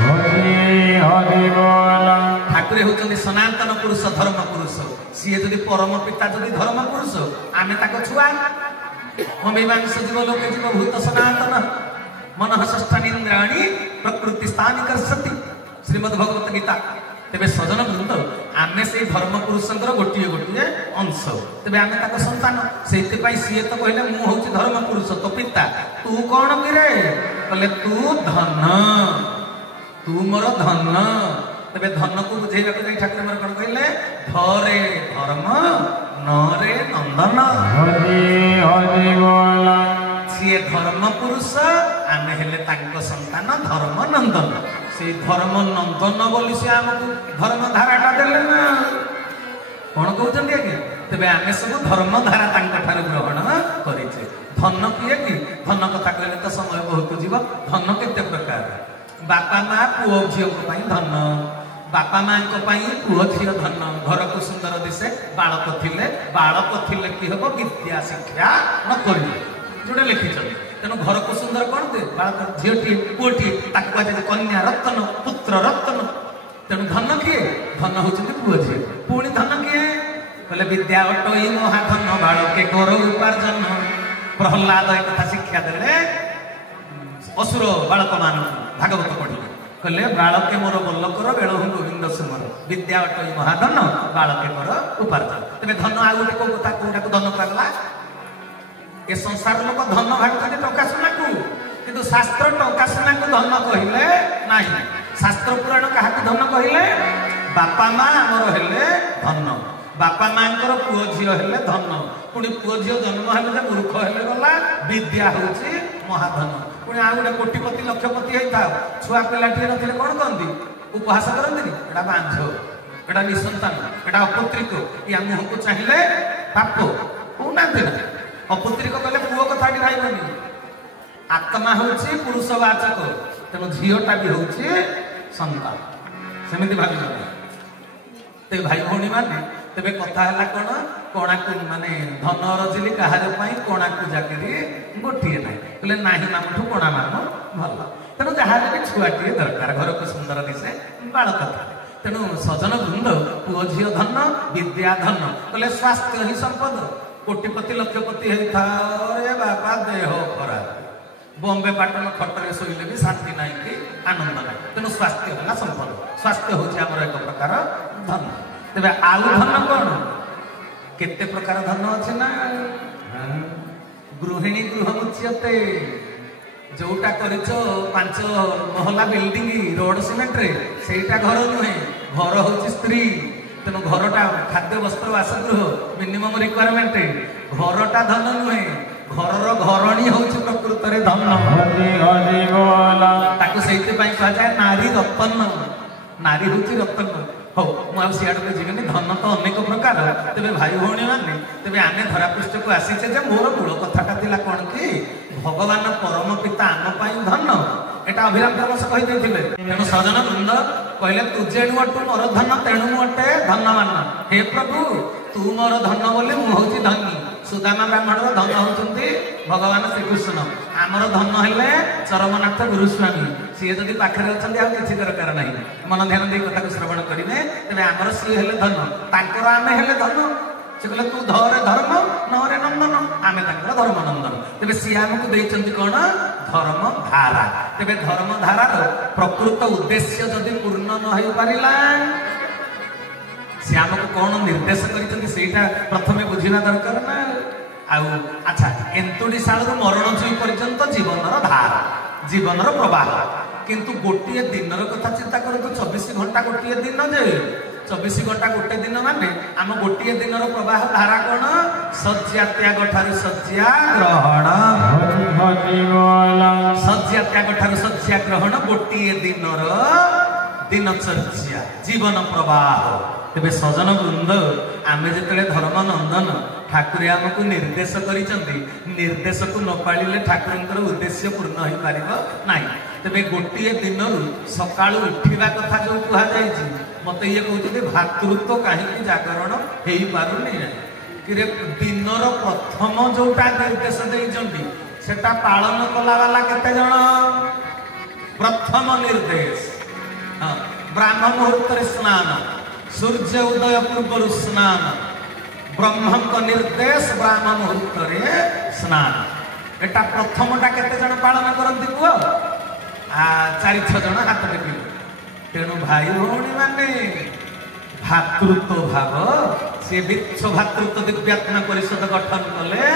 ठाकुर होचंदी सनातन पुरुष धर्म पुरुष सी जदि परम पिता जदि धर्म पुरुष आमे ताको छुआ ममीमांस जीव लोके जीव भूत सनातन मनः षष्ठानींद्राणि प्रकृति स्थानी कर्षति श्रीमद् भगवत गीता तेबे सजन वृंद आमे से धर्म पुरुषंकर गोटे गोटे अंश तेरे आम तक संतान से सी तो कहले मु हूँ धर्म पुरुष तो पिता तू कौन कि कहले तू धन तू मोर धन तेरे धन को बुझेगा ठाकुर मोर कौन कहले धरे धर्म नरे नंदन सी धर्म पुरुष आमे हेले तांको संतान धर्म नंदन से धर्म नंदन बोली से आमको धर्म धाराटा देले ना कौन कहते आज्ञा तेरे आम सब धर्म धारा ठार ग्रहण करें धन किए कि धन कथा कहले तो समय बहुत जीव धन केते प्रकार बापा माँ पुओ झील धन बापा माँ पुओ झील धन घर को सुंदर दिशे बालक थिले कि हम विद्या शिक्षा न करें जोड़े लिखिं तेणु घर को सुंदर कौन दे बालक झीटी पुओटी कन्या रत्न पुत्र रत्न तेणु धन किए धन होती पुओ झी पुणी धन किए कहले विद्या अटई महाधन बालके कर उपार्जन प्रहलाद एक कथा शिक्षा देले असुर बालक मान भागवत पढ़िले कहले बालके मोर बल्लकर बेल हूँ गोविंद सुमर विद्या अटई महाधन बालके कर उपार्जन तेरे धन आ गोटे को कथा कौटा को धन पागला ए संसार लोक धन भागुଛନ୍ତି टंका सुना को किंतु शास्त्र टंका सुना को धन कहले नहीं शास्त्र पुराण क्या धन कहले बापा माँ आमर हेले धन बापा माँ पुओ झी हेले धन पुणी पुओ झी जन्म हेले मूर्ख हेले गला विद्या हूँ महाधन पुणी आ गए कोटिपति लक्षपति होता छुआ पिलाटी नथिले कौन कहती उपहास करती एटा बांझ एटा निसंतान एटा अपत्रिक या मुह को चाहिए पाप कहना अपत्रिक कहले पुओ कथा खाइबनी आत्मा हूँ पुरुषवाचक तेणु झीटा भी हूँ संतान सेमती भाव तेज भाई भौणी मैंने तेरे कथा है कौन कणा को माने धन रजिली कहार कणा को जाकरी गोटे ना कहले ना नामठू कणा मान भल तेणु जहाँ भी छुआटे दरकार घर को सुंदर दिशे बालक तेणु सजन वृंद पुओ झी धन विद्या धन कहले स्वास्थ्य ही संपद कोटिपति लक्षपति होता बापा देह खराब बॉम्बे पाटन खटरे शोले भी शांति ना कि आनंद ना तेणु स्वास्थ्य है संपद स्वास्थ्य हूँ आमर एक प्रकार धन तेरे आउ धन कौन केते प्रकार धन अच्छे ना गृहिणी गृह मुच्यते जोटा कर 5 महला बिल्डिंग रोड सीमेंट रे सेटा घर नुहे घर हूँ स्त्री तेणु घरटा खाद्य वस्त्र बासगृह मिनिमम रिक्वायरमेंट घरटा धन नुहे घर घरणी हूँ प्रकृत धन ताकू से कहुए नारी रतन नारी हूँ रतन हो मुझे सियाड़े जीवन धन तो अनेक प्रकार तेरे भाई भौणी मैंने तेरे आम धरापृष्ठ को आसीचे मोर मूल कथाटा कौन कि भगवान परम पिता आम धन एटा अभिराम परमश कही तेणु सजन वृंद कहले तुझे अटू मोर धन तेणु अटे धनवान हे प्रभु तू मोर धन बोले मुझे धनी सुदामा ब्राह्मणर धन होती भगवान श्रीकृष्ण आमर धन हेले चरमनाथ गुरुस्वामी सी जदि पाखे अच्छा किसी दरकार ना मन ध्यान दे कथा को श्रवण करेंगे तेरे आमर सी हेले धन तांकर आमे हेले धन से कहले तू धरे धर्म नरे नंदन आमे तांकर धर्म नंदन तेरे सी आमको देइचंती कौन धर्म धारा तेरे धर्म धारार प्रकृत उद्देश्य जदि पूर्ण न हो पारिला सी आमको कौन निर्देश करा प्रथम बुझा दरकार ना आउ अच्छा एंतुड़ी शालू मरण छुई पर्यंत जीवनर धारा जीवनर प्रवाह किंतु गोटे दिन कथा चिंता करूँ 24 घंटा गोटे दिन जे 24 घंटा गोटे दिन माने आम गोटे दिन प्रवाह धारा कौन शଯ୍ୟା त्याग ठारू शଯ୍ୟା ग्रहण शଯ୍ୟା त्याग ठारू शଯ୍ୟା ग्रहण गोटे दिनर दिनचर्या जीवन प्रवाह तेरे सजन वृंद आम जो धर्म नंदन ठाकुर आमको निर्देश निर्देश को न पाले ठाकुर उद्देश्य पूर्ण हो पार ना तेरे गोटे दिन सका उठा कथा जो कहुई मत ये कहते भातृत्व कहीं जागरण हो पारे कि दिनर प्रथम जोटा निर्देश देती सेटा पालन कला वाला केते जण प्रथम निर्देश हाँ ब्राह्म मुहूर्त स्नान सूर्य उदय पूर्व स्नान ब्रह्म निर्देश ब्राह्म मुहूर्त स्नान एटा प्रथमटा केते जण पालन करती पुओ 4-6 जण हाथ टेकिले तेणु भाई भौणी माने भातृत्व भाव से विश्व भातृत्व दिव्यात्मा परिषद गठन कले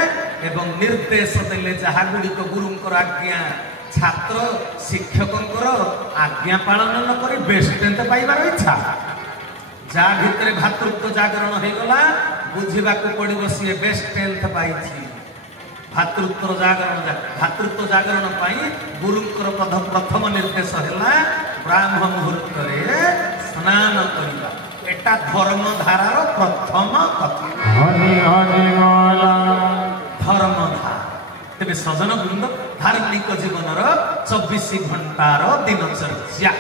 एवं निर्देश देले जहा गुड़िक गुरुंकर आज्ञा छात्र शिक्षक आज्ञा पालन न करी बेस्ट पाइबार इच्छा जा भितर भातृत्व जागरण हो गला बुझा पड़ो सी बेस्ट पाई भातृत्व जागरण गुरुंकर प्रथम निर्देश है ब्राह्म मुहूर्त स्नान करवा एटा धर्म धारार प्रथम कथा धर्मधारा तेरे सजन वृंद धार्मिक जीवन 24 घंटार दिनचर्या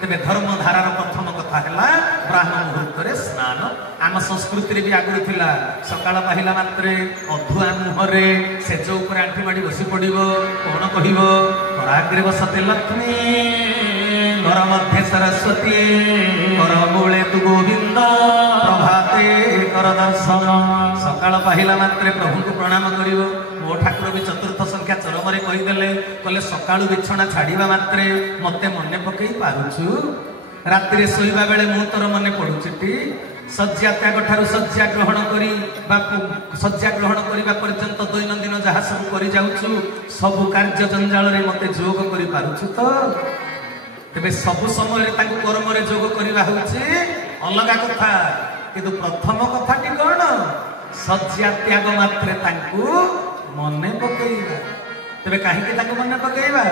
तेरे धर्मधारार प्रथम कथा है ब्राह्म मुहूर्त स्नान आम संस्कृति भी आगु थिला सकाळ पाहिला मात्रे अधुआ मुहरे सेज उपर आंठी माडी बसी पड़िबो कोन कहिबो पराग्रे बसते लक्ष्मी घर मध्य सरस्वती कर मूले तु गोविंद प्रभाते कर दर्शन सकाळ पाहिला मात्रे प्रभु को प्रणाम करिवो मो ठाकुर भी चतुर्थ संख्या चरमरे कहीदेले कहले सकाळु बिछଣା छाड़िबा मात्रे मते मने पकई पारुछु रात्रि सोइबा बेले मु तोर मने पडुचिटी सज्जा त्याग ठारू सज्जा ग्रहण करी सज्जा ग्रहण करने पर्यंत दैनंदिन जहाँ सब कर जाऊँ सबु कार्य जंजाल रे मते जोग करि पारुछु तो तेबे सबु समय कर्म रे जोग करवा होउछि अलगा कथा किंतु प्रथम कथाटी कौन सज्जा त्याग मात्रे तांकु मने पकेइबा तेबे काहेकि तांकु मने पकेइबा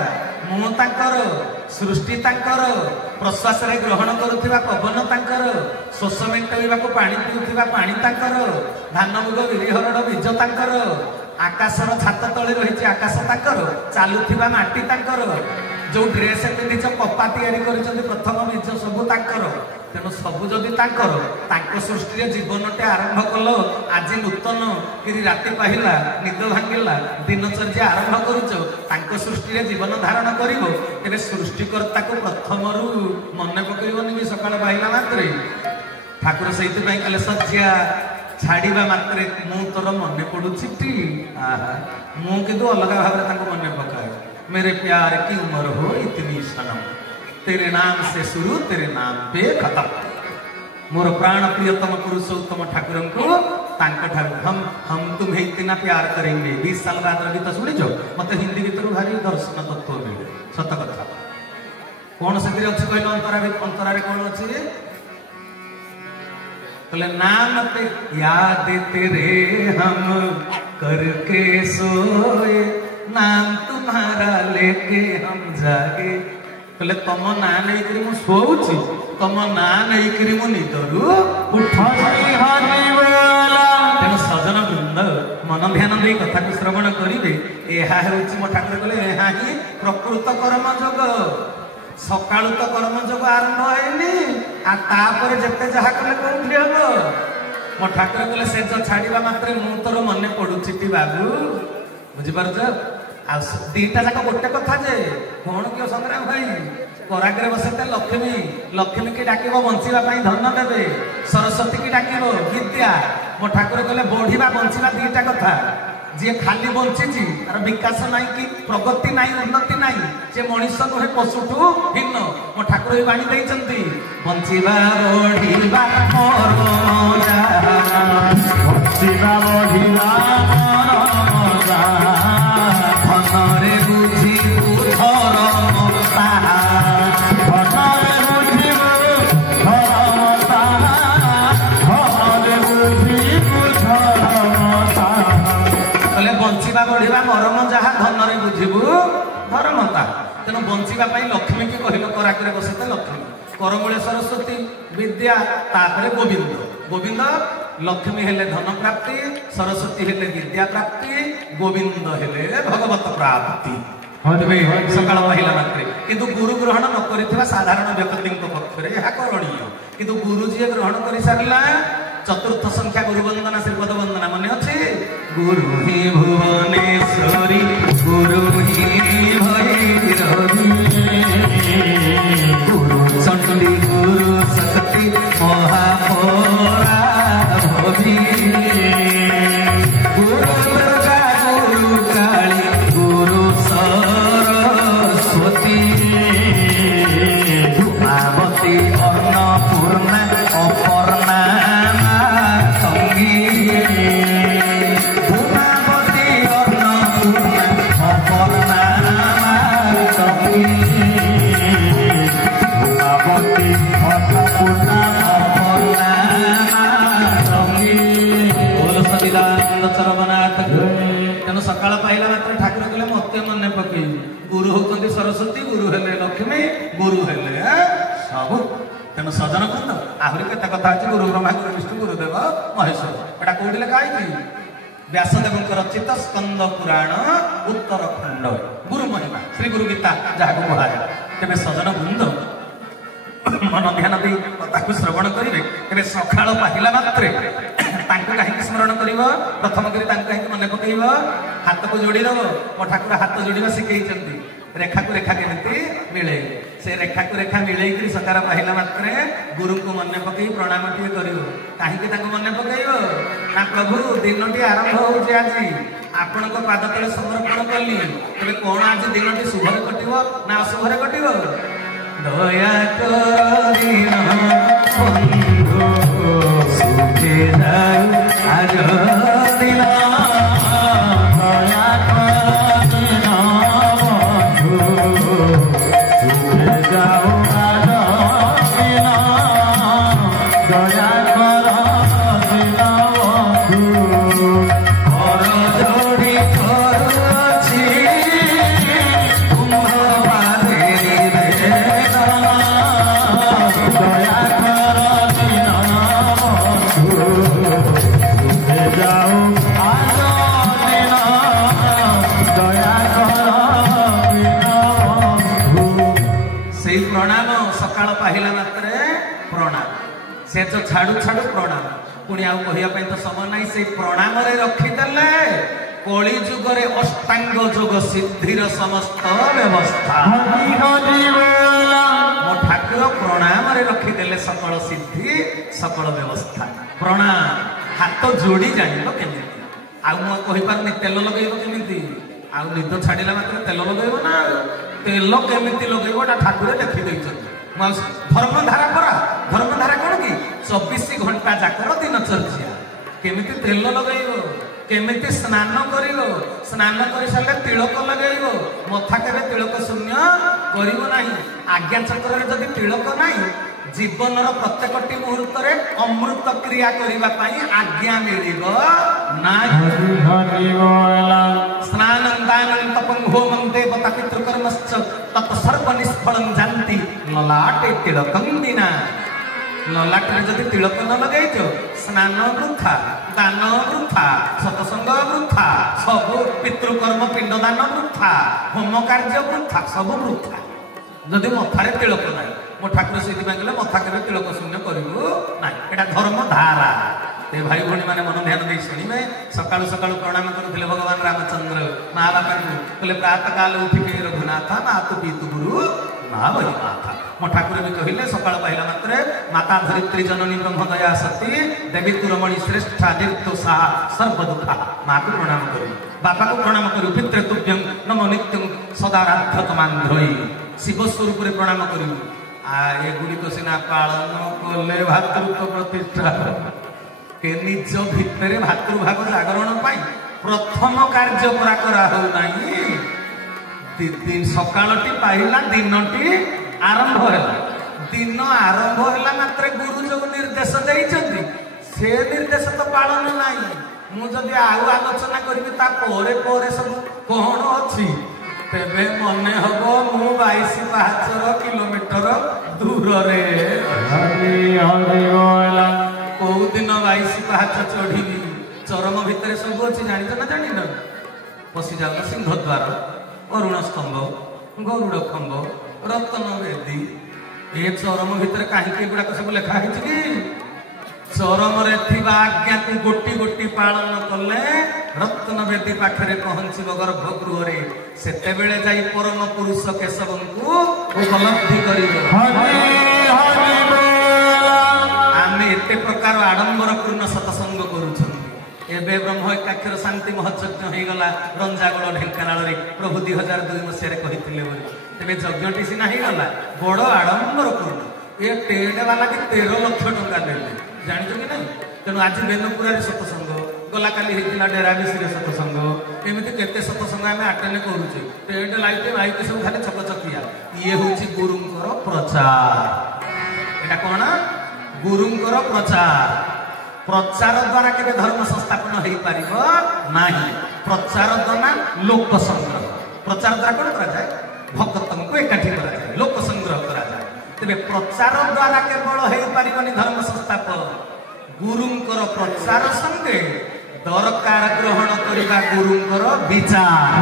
मु तांकर सृष्टि तांकर प्रश्वास रे ग्रहण करुथिबा पवन तांकर शोष मेटाइबाकु पानी पिउथिबा पानी तांकर धान मुग बिरि हरड़ बीज तांकर आकाशर छात तळे रहिछि आकाश तांकर चालुथिबा माटी तांकर जो ड्रेस पिंधिच कपा तैयारी करिसथि प्रथम बीज सबु तांकर तेणु सबु जदि तांकर सृष्टि जीवनटे आरंभ कल आज नूतन कि राति पाहिला निद भांगिला दिनचर्या आरंभ करुच तांको सृष्टि जीवन धारण करिवो तेबे सृष्टिकर्ता को प्रथम मन पकईबनी कि सकाळ पाहिला मात्रे ठाकुर से कहले सज्जा छाड़िबा मात्रे मु तोर मन पड़ुछि मु किंतु अलग भाव मन पकाए मेरे प्यार की उम्र हो इतनी सनम तेरे नाम से शुरू तेरे नाम पे खत्म मोर प्राण प्रियतम पुरुषोत्तम ठाकुर को हम तुम्हें इतना प्यार करेंगे 20 साल बाद गीत शुणी मत हिंदी गीत भारी दर्शन तत्व मिले सत कथा कौन से कहले अंतरा कौन अच्छे कहले नाम ते याद तेरे हम करके सोए नाम तुम्हारा लेके हम जागे कहले तुम ना नहीं करी मु सोउछि तुम ना नहीं करी मु निदरु उठई हरिवाला तेन सजन वृंद मन ध्यान दे कथा को श्रवण करिवे एहा हेउछि मो ठाकुर कहले एहा ही प्रकृत कर्म योग सकाळु तो कर्म योग आरंभ हैनी आ तापर जते जहा कले कोथि हबो मो ठाकुर कहले से जो छाड़िबा मात्रे मु तोर मने पडुछि टी बाबू बुझि पारछ आ दीटा जाक गोटे कथा जे कौन कियो संग्राम भाई पराग्रे बसते लक्ष्मी लक्ष्मी की डाक बंचा धन देवे सरस्वती की डाक विद्या मो ठाकुर कहले बढ़िया बंचा दीटा कथा जी खाली बंची तार विकास ना कि प्रगति ना उन्नति ना जे मनीष नुहे पशुठू भिन्न मो ठाकुर भी बाणी देइचंती बंचिबा बढ़िबा बंचिबा बढ़िबा धनरे बुझी बंचिबा बढ़िबा मरम जहा धनरे बुझिबू धर्मता तेणु बंचिबा लक्ष्मी की कहल कराग्रे बसते लक्ष्मी करमूले सरस्वती विद्या तापरे गोविंद गोविंद लक्ष्मी हेले धन प्राप्ति सरस्वती हेले विद्या प्राप्ति गोविंद हेले भगवत प्राप्ति सकाळ पाहिला मात्रे किंतु गुरु ग्रहण न करिथिबा साधारण व्यक्ति पक्षरे यह करणीय किंतु गुरु जी ग्रहण करि सारला चतुर्थ संख्या गुरु वंदना श्रीपद वंदना मन अच्छे गुरु ही भुवनेश्वरी गुरु ही भैरवी गुरु चंडी गुरु शक्ति महापरा भवी गुरु दुर्गा गुरु काली गुरु सरस्वती धूमावती अन्नपूर्णा अपर ସରସ୍ୱତୀ, ଗୁରୁ ହେଲେ ଲକ୍ଷ୍ମୀ, ଗୁରୁ ହେଲେ ସବୁ। ତେଣୁ ସଜନ ବୃନ୍ଦ ଆହୁରି କେତେ କଥା ଅଛି। ଗୁରୁ ବ୍ରହ୍ମା, ଗୁରୁ ବିଷ୍ଣୁ, ଗୁରୁଦେବ ମହେଶ୍ୱର। ଏଟା କୋଉଠି ଲେଖା ହେଇଛି? ବ୍ୟାସଦେବଙ୍କ ରଚିତ ସ୍କନ୍ଦ ପୁରାଣ ଉତ୍ତରଖଣ୍ଡ ଗୁରୁ ମହିମା ଶ୍ରୀ ଗୁରୁ ଗୀତା ଯାହାକୁ କୁହାଯାଏ। ତେବେ ସଜନ ବୃନ୍ଦ ମନ ଧ୍ୟାନ ଦେଇ ତାକୁ ଶ୍ରବଣ କରିବେ। ତେବେ ସକାଳ ପାହିଲା ମାତ୍ରେ ତାଙ୍କୁ କାହିଁକି ସ୍ମରଣ କରିବ? ପ୍ରଥମ କରି ତାଙ୍କୁ କାହିଁକି ମନେ ପକେଇବ? ହାତକୁ ଯୋଡ଼ିଦେବ। ମୋ ଠାକୁର ହାତ ଯୋଡ଼ିବା ଶିଖେଇଛନ୍ତି। ରେଖାକୁ ରେଖା କେମିତି ମିଳେଇ, ସେ ରେଖାକୁ ରେଖା ମିଳେଇକି ସକାଳ ପାହିଲା ମାତ୍ରେ ଗୁରୁଙ୍କୁ ମନେ ପକେଇ ପ୍ରଣାମ ଟିକେ କରିବ। କାହିଁକି ତାଙ୍କୁ ମନେ ପକେଇବ? ନା ପ୍ରଭୁ ଦିନଟି ଆରମ୍ଭ ହଉଛି ଆଜି, ଆପଣଙ୍କ ପାଦ ତଳେ ସମର୍ପଣ କଲି। ତେବେ କଣ ଆଜି ଦିନଟି ଶୁଭରେ କଟିବ ନା ଅଶୁଭରେ କଟିବ? ଦୟା କରିନ ବନ୍ଧୁ ସୁଖେ ଯାଉ ଆଜ ଦିନ, ଦୟା କରିନ ବନ୍ଧୁ ସୁଖେ ଯାଉ ଆଜ ଦିନ, ଦୟା କରିନ ବନ୍ଧୁ କର ଯୋଡ଼ି କରୁଅଛି ପାହିଲା ମାତ୍ରେ ପ୍ରଣାମ। ସେ ତ ଛାଡୁ ଛାଡୁ ପ୍ରଣାମ। ପୁଣି ଆଉ କହିବା ପାଇଁ ତ ସମୟ ନାହିଁ। ସେଇ ପ୍ରଣାମରେ ରଖିଦେଲେ କଳି ଯୁଗରେ ଅଷ୍ଟାଙ୍ଗ ଯୋଗ ସିଦ୍ଧିର ସମସ୍ତ ବ୍ୟବସ୍ଥା। ମୋ ଠାକୁର ପ୍ରଣାମରେ ରଖିଦେଲେ ସକଳ ସିଦ୍ଧି, ସକଳ ବ୍ୟବସ୍ଥା। ପ୍ରଣାମ। ହାତ ଯୋଡ଼ି ଜାଣିବ କେମିତି? ଆଉ ମୁଁ କହିପାରୁନି ତେଲ ଲଗେଇବ କେମିତି? ଆଉ ନିଦ ଛାଡ଼ିଲା ମାତ୍ରେ ତେଲ ଲଗେଇବ ନା? ତେଲ କେମିତି ଲଗେଇବ ଏଟା ଠାକୁର ଦେଖିଦେଇଛନ୍ତି। ଧର୍ମଧାରା ପରା। ଧର୍ମଧାରା କଣ କି? 24 ଘଣ୍ଟା ଯାକର ଦିନଚର୍ଯ୍ୟା। କେମିତି ତେଲ ଲଗେଇବ, କେମିତି ସ୍ନାନ କରିବ, ସ୍ନାନ କରିସାରିଲେ ତିଳକ ଲଗେଇବ। ମଥା କେବେ ତିଳକ ଶୂନ୍ୟ କରିବ ନାହିଁ। ଆଜ୍ଞା ଚକ୍ରରେ ଯଦି ତିଳକ ନାହିଁ, ଜୀବନର ପ୍ରତ୍ୟେକଟି ମୁହୂର୍ତ୍ତରେ ଅମୃତ କ୍ରିୟା କରିବା ପାଇଁ ଆଜ୍ଞା ମିଳିବ ନାହିଁ। ସ୍ନାନଂ ଦାନଂ ତପଂ ହୋମଂ ଦେବତା ପିତୃକର୍ମଶ୍ଚ ତତ୍ ସର୍ବ ନିଷ୍ଫଳଂ ଜାନ୍ତି ଲଲାଟେ ତିଳକଂ ବିନା। ଲଲାଟରେ ଯଦି ତିଳକ ନ ଲଗେଇଛ, ସ୍ନାନ ବୃଥା, ଦାନ ବୃଥା, ସତସଙ୍ଗ ବୃଥା, ସବୁ ପିତୃକର୍ମ ପିଣ୍ଡଦାନ ବୃଥା, ହୋମ କାର୍ଯ୍ୟ ବୃଥା, ସବୁ ବୃଥା। ଯଦି ମଥାରେ ତିଳକ ନାହିଁ, ମୋ ଠାକୁର ସେଇଥିପାଇଁ କହିଲେ ମଥା କେବେ ତିଳକ ଶୂନ୍ୟ କରିବୁ ନାହିଁ। ଏଇଟା ଧର୍ମ ଧାରା। ଏ ଭାଇ ଭଉଣୀ ମାନେ ମନ ଧ୍ୟାନ ଦେଇ ଶୁଣିବେ। ସକାଳୁ ସକାଳୁ ପ୍ରଣାମ କରୁଥିଲେ ଭଗବାନ ରାମଚନ୍ଦ୍ର ମା ବାପାଙ୍କୁ। କହିଲେ ପ୍ରାତଃ କାଳ ଉଠିକେ ରଘୁନାଥ ମାତୁ ପିତୁ ଗୁରୁ ମା ବହି ମାତା। ମୋ ଠାକୁର ବି କହିଲେ ସକାଳ ପାଇଲା ମାତ୍ରେ ମାତା ଧରିତ୍ରୀ ଜନନୀ ବ୍ରହ୍ମଦୟା ସତୀ ଦେବୀ ତୁରମଣି ଶ୍ରେଷ୍ଠା ନିର୍ଦୋଷା ସର୍ବ ଦୁଃଖା। ମାକୁ ପ୍ରଣାମ କରିବୁ, ବାପାକୁ ପ୍ରଣାମ କରିବୁ। ପିତୃ ତୁଭ୍ୟଂ ନମ ନିତ୍ୟଂ ସଦା ରାଧ୍ୟତମାନ୍ଧ୍ରୟୀ। ଶିବ ସ୍ୱରୂପରେ ପ୍ରଣାମ କରିବୁ। ଏଗୁଡ଼ିକ ସିନା ପାଳନ କଲେ ଭାତୃତ୍ୱ ପ୍ରତିଷ୍ଠା। ନିଜ ଭିତରେ ଭାତୃଭାବ ଜାଗରଣ ପାଇଁ ପ୍ରଥମ କାର୍ଯ୍ୟ ପୁରା କରା ହଉନାହିଁ। ସକାଳଟି ପାଇଲା, ଦିନଟି ଆରମ୍ଭ ହେଲା। ଦିନ ଆରମ୍ଭ ହେଲା ମାତ୍ରେ ଗୁରୁ ଯୋଉ ନିର୍ଦ୍ଦେଶ ଦେଇଛନ୍ତି, ସେ ନିର୍ଦ୍ଦେଶ ତ ପାଳନ ନାହିଁ। ମୁଁ ଯଦି ଆଉ ଆଲୋଚନା କରିବି ତା ପରେ ପରେ ସବୁ କଣ ଅଛି, ତେବେ ମନେ ହବ ମୁଁ 22 ପାହାଚର କିଲୋମିଟର ଦୂରରେ। କୋଉ ଦିନ 22 ପାହାଚ ଚଢିବି? ଚରମ ଭିତରେ ସବୁ ଅଛି, ଜାଣିଛ ନା ଜାଣିନ? ପଶିଯାଉନ ସିଂହଦ୍ୱାର, ଅରୁଣ ସ୍ତମ୍ଭ, ଗରୁଡ଼ ଖମ୍ବ, ରତନ ବେଦୀ। ଏ ଚରମ ଭିତରେ କାହିଁକି ଏଗୁଡାକ ସବୁ ଲେଖା ହେଇଛି କି? ଚରମରେ ଥିବା ଆଜ୍ଞାକୁ ଗୋଟି ଗୋଟି ପାଳନ କଲେ ରତ୍ନ ବେଦୀ ପାଖରେ ପହଞ୍ଚିବ ଗର୍ଭଗୃହରେ। ସେତେବେଳେ ଯାଇ ପରମ ପୁରୁଷ କେଶବଙ୍କୁ ଉପଲବ୍ଧି କରିବ। ଆମେ ଏତେ ପ୍ରକାର ଆଡମ୍ବରପୂର୍ଣ୍ଣ ସତସଙ୍ଗ କରୁଛନ୍ତି। ଏବେ ବ୍ରହ୍ମ ଏକାକ୍ଷର ଶାନ୍ତି ମହୋତ୍ସବ ହେଇଗଲା ରଞ୍ଜାଗଡ଼ ଢେଙ୍କାନାଳରେ। ପ୍ରଭୁ 2002 ମସିହାରେ କହିଥିଲେ ବୋଲି। ତେବେ ଯଜ୍ଞଟି ସିନା ହେଇଗଲା, ବଡ ଆଡମ୍ବରପୂର୍ଣ୍ଣ। ଏ ଟେଣ୍ଟ ବାଲା କି 13 ଲକ୍ଷ ଟଙ୍କା ନେଲେ, ଜାଣିଛ କି ନାହିଁ? ତେଣୁ ଆଜି ବେନପୁରାରେ ସତସଙ୍ଗ, ଗଲା କାଲି ହେଇଥିଲା ଡେରାବିଶିରେ ସତସଙ୍ଗ। ଏମିତି କେତେ ସତସଙ୍ଗ ଆମେ ଆଟେଣ୍ଡ କରୁଛେ। ଟେଣ୍ଟ ଲାଇଟ୍ ମାଇକ୍ ସବୁ ଖାଲି ଛକଚକିଆ। ଇଏ ହଉଛି ଗୁରୁଙ୍କର ପ୍ରଚାର। ଏଟା କଣ? ଗୁରୁଙ୍କର ପ୍ରଚାର। ପ୍ରଚାର ଦ୍ୱାରା କେବେ ଧର୍ମ ସଂସ୍ଥାପନ ହେଇପାରିବ ନାହିଁ। ପ୍ରଚାର ଦ୍ୱାରା ଲୋକ ସଂଗ୍ରହ। ପ୍ରଚାର ଦ୍ୱାରା କଣ କରାଯାଏ? भक्तଙ୍କୁ ଏକାଠି କରାଯାଏ, ଲୋକ ସଂଗ୍ରହ କରାଯାଏ। ତେବେ ପ୍ରଚାର ଦ୍ୱାରା କେବଳ ହେଇପାରିବନି ଧର୍ମ ସଂସ୍ଥାପନ। ଗୁରୁଙ୍କର ପ୍ରଚାର ସଙ୍ଗେ ଦରକାର ଗ୍ରହଣ କରିବା ଗୁରୁଙ୍କର ବିଚାର।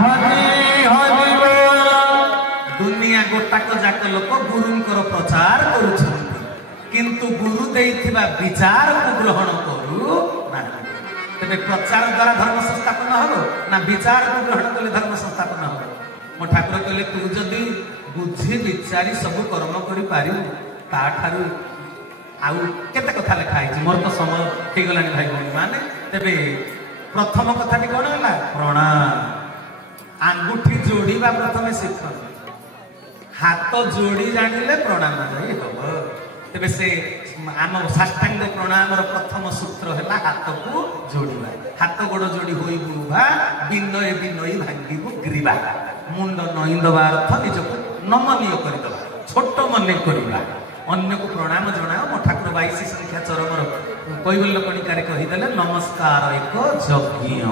ଦୁନିଆ ଗୋଟାକ ଯାକ ଲୋକ ଗୁରୁଙ୍କର ପ୍ରଚାର କରୁଛନ୍ତି, କିନ୍ତୁ ଗୁରୁ ଦେଇଥିବା ବିଚାରକୁ ଗ୍ରହଣ କରୁ ନାହିଁ। ତେବେ ପ୍ରଚାର ଦ୍ୱାରା ଧର୍ମ ସଂସ୍ଥାପନ ହବ ନା ବିଚାରକୁ ଗ୍ରହଣ କଲେ ଧର୍ମ ସଂସ୍ଥାପନ ହବ? ମୋ ଠାକୁର କହିଲେ ତୁ ଯଦି ବୁଝି ବିଚାରି ସବୁ କର୍ମ କରିପାରିବୁ ତାଠାରୁ ଆଉ କେତେ କଥା ଲେଖା ହେଇଛି। ମୋର ତ ସମୟ ହେଇଗଲାଣି ଭାଇ ଭଉଣୀ ମାନେ। ତେବେ ପ୍ରଥମ କଥାଟି କଣ ହେଲା? ପ୍ରଣାମ। ଆଙ୍ଗୁଠି ଯୋଡ଼ିବା ପ୍ରଥମେ ଶିଖ, ହାତ ଯୋଡ଼ି ଜାଣିଲେ ପ୍ରଣାମ ଯାଇ ହବ। ତେବେ ସେ ଆମ ସାଷ୍ଟାଙ୍ଗ ପ୍ରଣାମର ପ୍ରଥମ ସୂତ୍ର ହେଲା ହାତକୁ ଯୋଡ଼ିବା। ହାତ ଗୋଡ଼ ଯୋଡ଼ି ହୋଇବୁ ବା ବିନୟ ବିନୟୀ ଭାଙ୍ଗିବୁ ଗ୍ରୀବା। ମୁଣ୍ଡ ନଇଁଦବା ଅର୍ଥ ନିଜକୁ ନମନୀୟ କରିଦେବା, ଛୋଟ ମନେ କରିବା, ଅନ୍ୟକୁ ପ୍ରଣାମ ଜଣାଅ। ମୋ ଠାକୁର 22 ସଂଖ୍ୟା ଚରମର କୈବଲ୍ୟ କଣିକାରେ କହିଦେଲେ ନମସ୍କାର ଏକ ଯଜ୍ଞ।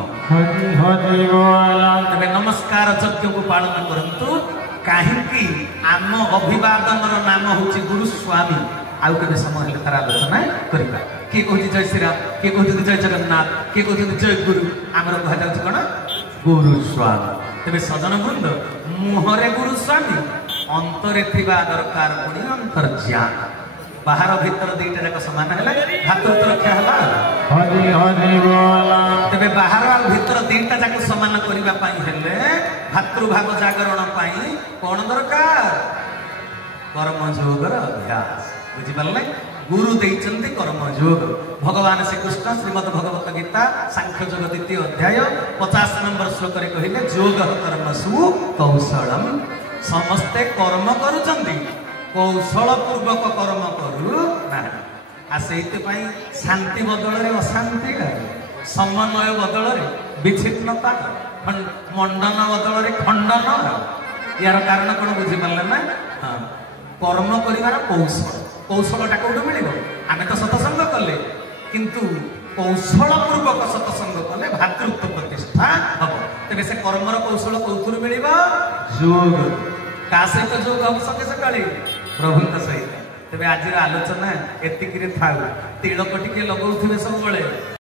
ତେବେ ନମସ୍କାର ଯଜ୍ଞକୁ ପାଳନ କରନ୍ତୁ। କାହିଁକି? ଆମ ଅଭିବାଦନର ନାମ ହଉଛି ଗୁରୁସ୍ୱାମୀ। ଆଉ କେବେ ସମୟ ହେଲେ ତାର ଆଲୋଚନା କରିବା। କିଏ କହୁଛି ଜୟ ଶ୍ରୀରାମ, କିଏ କହୁଛନ୍ତି ଜୟ ଜଗନ୍ନାଥ, କିଏ କହୁଛନ୍ତି ଜୟ ଗୁରୁ। ଆମର କୁହାଯାଉଛି କଣ? ଗୁରୁସ୍ୱାମୀ। ତେବେ ସଜନ ବୃନ୍ଦ, ମୁହଁରେ ଗୁରୁସ୍ୱାମୀ, ଅନ୍ତରେ ଥିବା ଦରକାର ପୁଣି ଅନ୍ତର୍ଯାନ। ବାହାର ଭିତର ଦିଟା ଯାକ ସମାନ ହେଲେ ଭାତୃତ୍ୱ ରକ୍ଷା ହେଲା। ତେବେ ବାହାର ଆଉ ଭିତର ଦିଟା ଯାକ ସମାନ କରିବା ପାଇଁ ହେଲେ ଭାତୃଭାବ ଜାଗରଣ ପାଇଁ କଣ ଦରକାର? କର୍ମଯୋଗର ଅଭ୍ୟାସ। ବୁଝିପାରିଲେ? ଗୁରୁ ଦେଇଛନ୍ତି କର୍ମଯୋଗ। ଭଗବାନ ଶ୍ରୀକୃଷ୍ଣ ଶ୍ରୀମଦ୍ ଭଗବତ ଗୀତା ସାଂଖ୍ୟ ଯୋଗ 2ୟ ଅଧ୍ୟାୟ 50 ନମ୍ବର ଶ୍ଲୋକରେ କହିଲେ ଯୋଗ କର୍ମସୁ କୌଶଳମ୍। ସମସ୍ତେ କର୍ମ କରୁଛନ୍ତି, କୌଶଳ ପୂର୍ବକ କର୍ମ କରୁ ନାହିଁ। ଆଉ ସେଇଥିପାଇଁ ଶାନ୍ତି ବଦଳରେ ଅଶାନ୍ତି, ସମନ୍ୱୟ ବଦଳରେ ବିଚ୍ଛିନ୍ନତା, ମଣ୍ଡନ ବଦଳରେ ଖଣ୍ଡନ। ୟାର କାରଣ କଣ ବୁଝିପାରିଲେ ନା? କର୍ମ କରିବାର କୌଶଳ। କୌଶଳଟା କୋଉଠୁ ମିଳିବ? ଆମେ ତ ସତସଙ୍ଗ କଲେ, କିନ୍ତୁ କୌଶଳ ପୂର୍ବକ ସତସଙ୍ଗ କଲେ ଭାତୃତ୍ୱ ପ୍ରତିଷ୍ଠା ହବ। ତେବେ ସେ କର୍ମର କୌଶଳ କୋଉଥିରୁ ମିଳିବ? ଯୋଗ। କାହା ସହିତ ଯୋଗ ହବ? ସକାଳେ ସକାଳେ ପ୍ରଭୁଙ୍କ ସହିତ। ତେବେ ଆଜିର ଆଲୋଚନା ଏତିକିରେ ଥାଉ। ତିଳକ ଟିକେ ଲଗଉଥିବେ ସବୁବେଳେ।